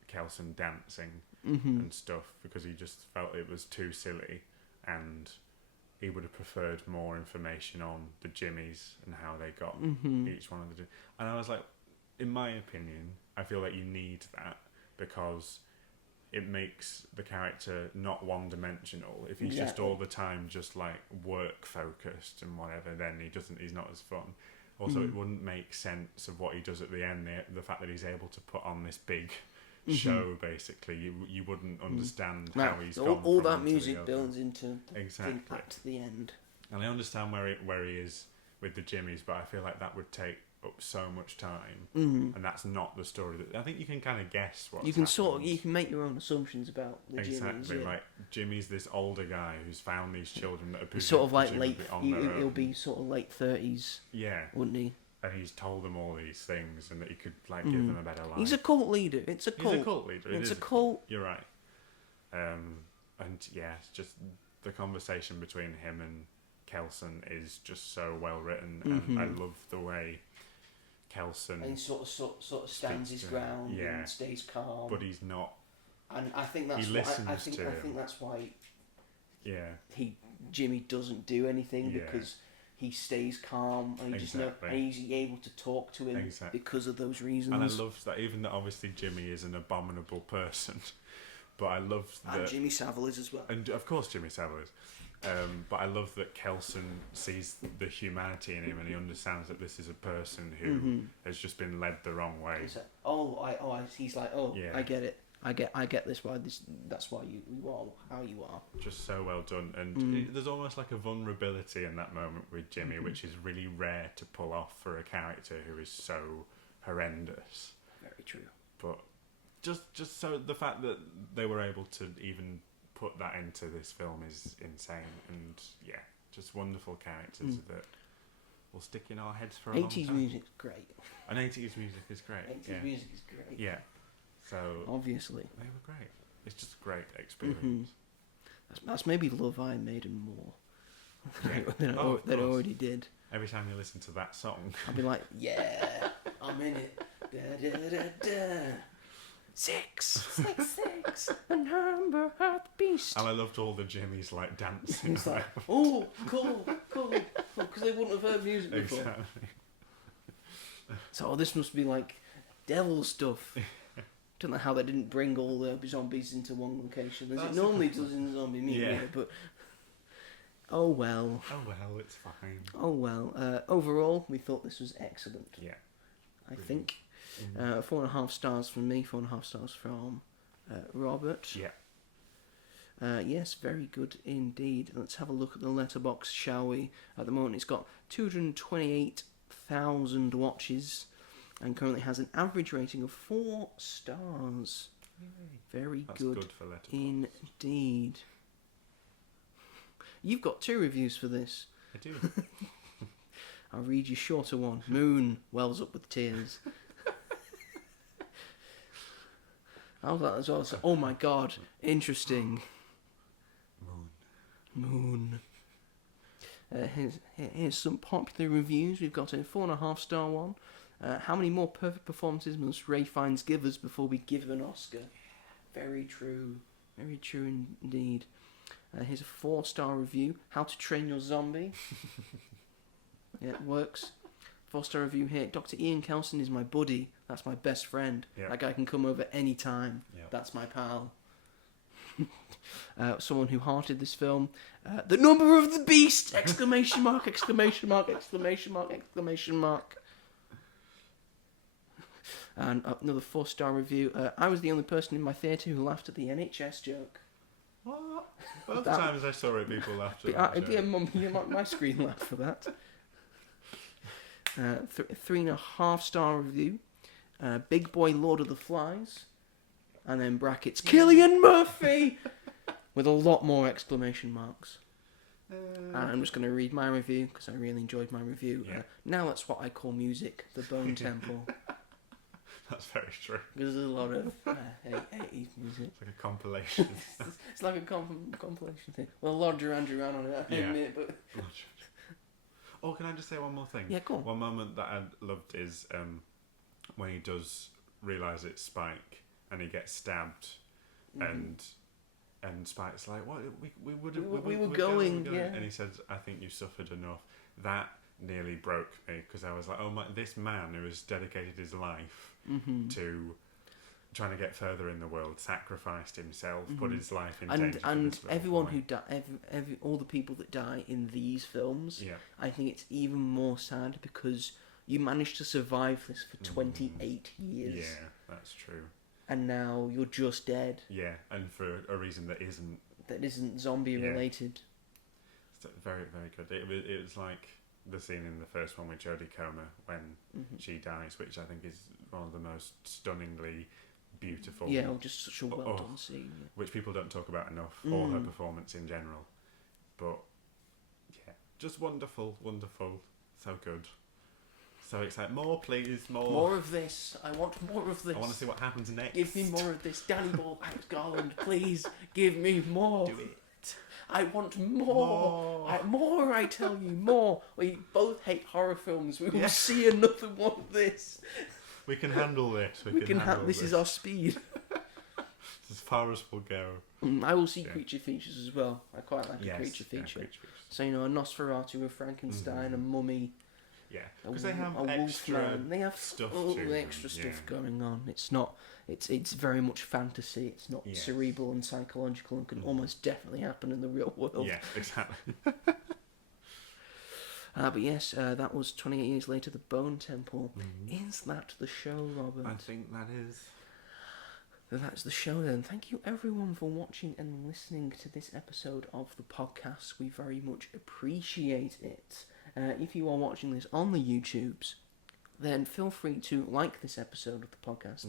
Kelson dancing and stuff, because he just felt it was too silly, and he would have preferred more information on the Jimmies and how they got each one of the. And I was like, in my opinion, I feel like you need that, because it makes the character not one-dimensional. If he's just all the time just like work-focused and whatever, then he's not as fun. Also, it wouldn't make sense of what he does at the end, the fact that he's able to put on this big show, basically. You wouldn't understand how he's gone all from that one to the music other. builds into Exactly. at the end. And I understand where he is with the Jimmies, but I feel like that would take up so much time, and that's not the story. I think you can kind of guess what you can make your own assumptions about the exactly. Jimmies. Like Jimmy's this older guy who's found these children that are sort of like presumably late. on their own. He'll be sort of late 30s. Yeah, wouldn't he? And he's told them all these things, and that he could like give them a better life. He's a cult leader. It's a cult. He's a cult leader. It's a cult. You're right. And yeah, it's just the conversation between him and Kelson is just so well written, and I love the way Kelson, and he sort of stands his ground and stays calm. but he's not. And I think that's I think that's why. Jimmy doesn't do anything because he stays calm and he's able to talk to him because of those reasons. And I love that, even though obviously Jimmy is an abominable person, but I love that. And Jimmy Savile is as well. And of course Jimmy Savile is. But I love that Kelson sees the humanity in him and he understands that this is a person who has just been led the wrong way. He's like, I get it. I get this. That's why you are how you are. Just so well done, and there's almost like a vulnerability in that moment with Jimmy, which is really rare to pull off for a character who is so horrendous. Very true. But just so the fact that they were able to even put that into this film is insane, and just wonderful characters that will stick in our heads for a long time. 80s music's great. And 80s music is great. 80s music is great. Yeah. So obviously they were great. It's just a great experience. That's maybe Love Iron Maiden more than I already did. Every time you listen to that song, I'll be like, yeah, I'm in it. Da, da, da, da. 6, the number of the beast. And I loved all the Jimmys like dancing. It's like, oh, cool, because they wouldn't have heard music before. Exactly. So this must be like devil stuff. Don't know how they didn't bring all the zombies into one location as it normally does in the zombie movie, but oh well. Oh well, it's fine. Oh well. Overall, we thought this was excellent. Yeah, I think 4.5 stars from me, 4.5 stars from Robert. Yeah. Yes, very good indeed. Let's have a look at the Letterboxd, shall we? At the moment, it's got 228,000 watches. And currently has an average rating of 4 stars. Very good for Letterboxd. Indeed. You've got 2 reviews for this. I do. I'll read you shorter one. Moon wells up with tears. I was like as well. So, oh my god, interesting. Moon. Here's some popular reviews. We've got a 4.5 star one. How many more perfect performances must Ray Fiennes give us before we give him an Oscar? Very true. Very true indeed. Here's a 4-star review. How to Train Your Zombie. Yeah, it works. 4-star review here. Dr. Ian Kelson is my buddy. That's my best friend. Yep. That guy can come over any time. Yep. That's my pal. Someone who hearted this film. The number of the beast! Exclamation mark, exclamation mark, exclamation mark, exclamation mark. And another 4-star review. I was the only person in my theatre who laughed at the NHS joke. What? Both the times I saw it, people laughed at that. My screen laughed for that. 3.5 star review. Big Boy Lord of the Flies. And then brackets, Cillian Murphy! With a lot more exclamation marks. And I'm just going to read my review, because I really enjoyed my review. Yeah. Now that's what I call music, the Bone Temple. That's very true. Because there's a lot of 80s music. It's like a compilation. It's like a compilation thing. Well, a lot of Duran Duran on it, I admit, but... Oh, can I just say one more thing? Yeah, go on. One moment that I loved is when he does realise it's Spike and he gets stabbed and Spike's like, "What? We were going, yeah." And he says, "I think you suffered enough." That nearly broke me, because I was like, "Oh my! This man who has dedicated his life to trying to get further in the world, sacrificed himself, put his life in danger." And everyone who all the people that die in these films, I think it's even more sad because you managed to survive this for 28 years. Yeah, that's true. And now you're just dead. Yeah, and for a reason that isn't zombie related. So very, very good. It was like the scene in the first one with Jodie Comer when she dies, which I think is one of the most stunningly beautiful. Yeah, just such a well done scene. Yeah. Which people don't talk about enough, or her performance in general. But yeah, just wonderful, wonderful, so good. So excited. More, please, more. More of this. I want more of this. I want to see what happens next. Give me more of this. Danny Ball, Alex Garland, please give me more. Do it. I want more. More, I tell you, more. We both hate horror films. We will see another one of this. We can handle this. We can handle this. This is our speed. As far as we'll go. I will see creature features as well. I quite like a creature feature. Creature features. So, a Nosferatu, a Frankenstein, a mummy. Yeah, because they have extra Wolfman. They have stuff all to the extra stuff going on. It's not. It's very much fantasy. It's not cerebral and psychological, and can almost definitely happen in the real world. Yeah, exactly. But yes, that was 28 Years Later, The Bone Temple. Is that the show, Robert? I think that is. That's the show then. Thank you everyone for watching and listening to this episode of the podcast. We very much appreciate it. If you are watching this on the YouTubes, then feel free to like this episode of the podcast,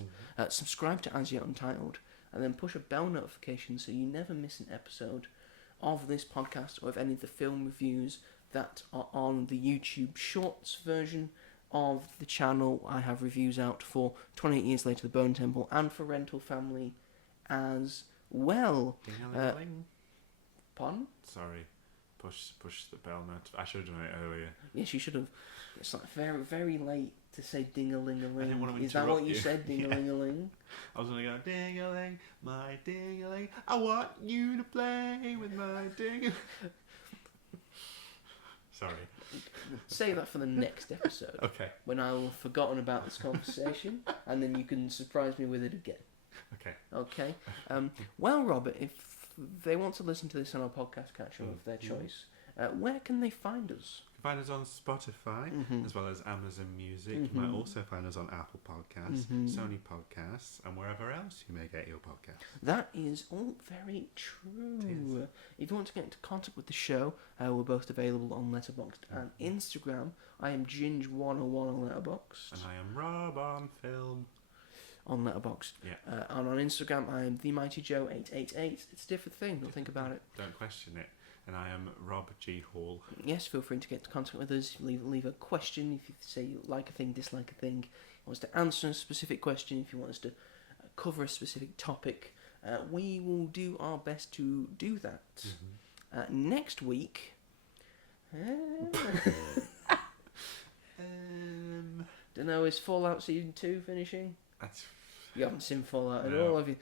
subscribe to As Yet Untitled, and then push a bell notification so you never miss an episode of this podcast or of any of the film reviews that are on the YouTube Shorts version of the channel. I have reviews out for 28 Years Later, The Bone Temple, and for Rental Family as well. Pardon? Sorry. Push the bell note. I should have done it earlier. Yes, you should have. It's like very, very late to say ding-a-ling-a-ling. I didn't want to Is that what you interrupt said, ding-a-ling-a-ling? I was going to go, ding-a-ling, my ding-a-ling. I want you to play with my ding-a-ling. Sorry. Say that for the next episode. Okay. When I will have forgotten about this conversation, and then you can surprise me with it again. Okay. Okay. Well, Robert, if they want to listen to this on our podcast catcher of their choice, where can they find us? You can find us on Spotify, as well as Amazon Music. You might also find us on Apple Podcasts, Sony Podcasts, and wherever else you may get your podcasts. That is all very true. If you want to get into contact with the show, we're both available on Letterboxd and Instagram. I am Ginge101 on Letterboxd. And I am robonfilm. On Letterboxd. Yeah. And on Instagram, I am TheMightyJoe888. It's a different thing. Don't think about it. Don't question it. And I am robghall. Yes, feel free to get in contact with us. Leave a question if you say you like a thing, dislike a thing. If you want us to answer a specific question, if you want us to cover a specific topic, we will do our best to do that. Next week... don't know, is Fallout Season 2 finishing? You haven't seen Fallout at all, have you?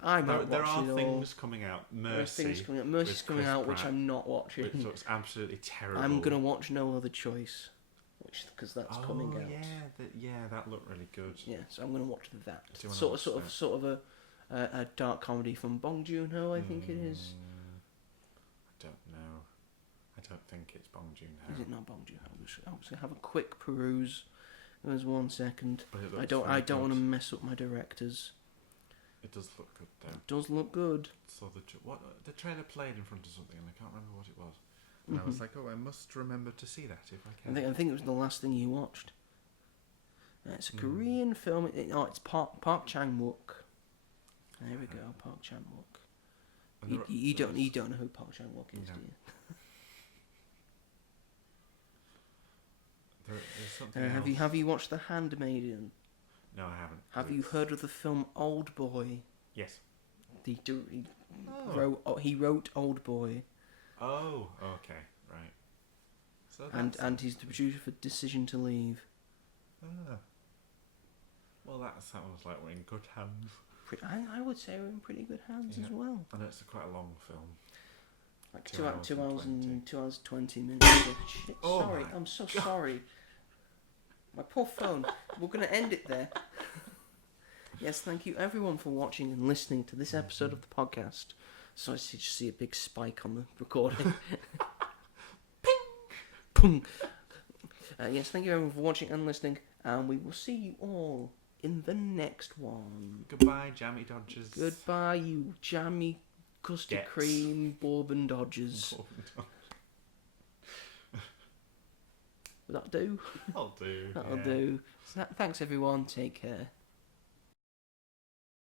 I might there watch are it all. things coming out. Mercy's coming out, which I'm not watching. Which looks absolutely terrible. I'm gonna watch No Other Choice, because that's coming out. That looked really good. Yeah, so I'm gonna watch that. Sort of a dark comedy from Bong Joon-ho, I think it is. I don't know. I don't think it's Bong Joon-ho. Is it not Bong Joon-ho? I'm just gonna have a quick peruse. There's 1 second. I don't want to mess up my directors. It does look good though. It does look good. So the trailer played in front of something and I can't remember what it was. And I was like, I must remember to see that if I can. I think it was the last thing you watched. It's a Korean film. It's Park Chan-wook. There we go, Park Chan-wook. You don't know who Park Chan-wook is, do you? Have you watched The Handmaiden? No, I haven't. Have you heard of the film Old Boy? Yes. He wrote Old Boy. Oh, okay, right. So and he's the producer for Decision to Leave. Well, that sounds like we're in good hands. I would say we're in pretty good hands as well. And it's quite a long film. Like 2 hours 20 minutes. Shit, sorry, I'm so sorry. My poor phone. We're going to end it there. Yes, thank you everyone for watching and listening to this episode of the podcast. So I just see a big spike on the recording. Ping! Pung! Yes, thank you everyone for watching and listening. And we will see you all in the next one. Goodbye, Jammy Dodgers. Goodbye, you jammy custard cream bourbon Dodgers. Will that do? That'll do. That'll do. So thanks everyone. Take care.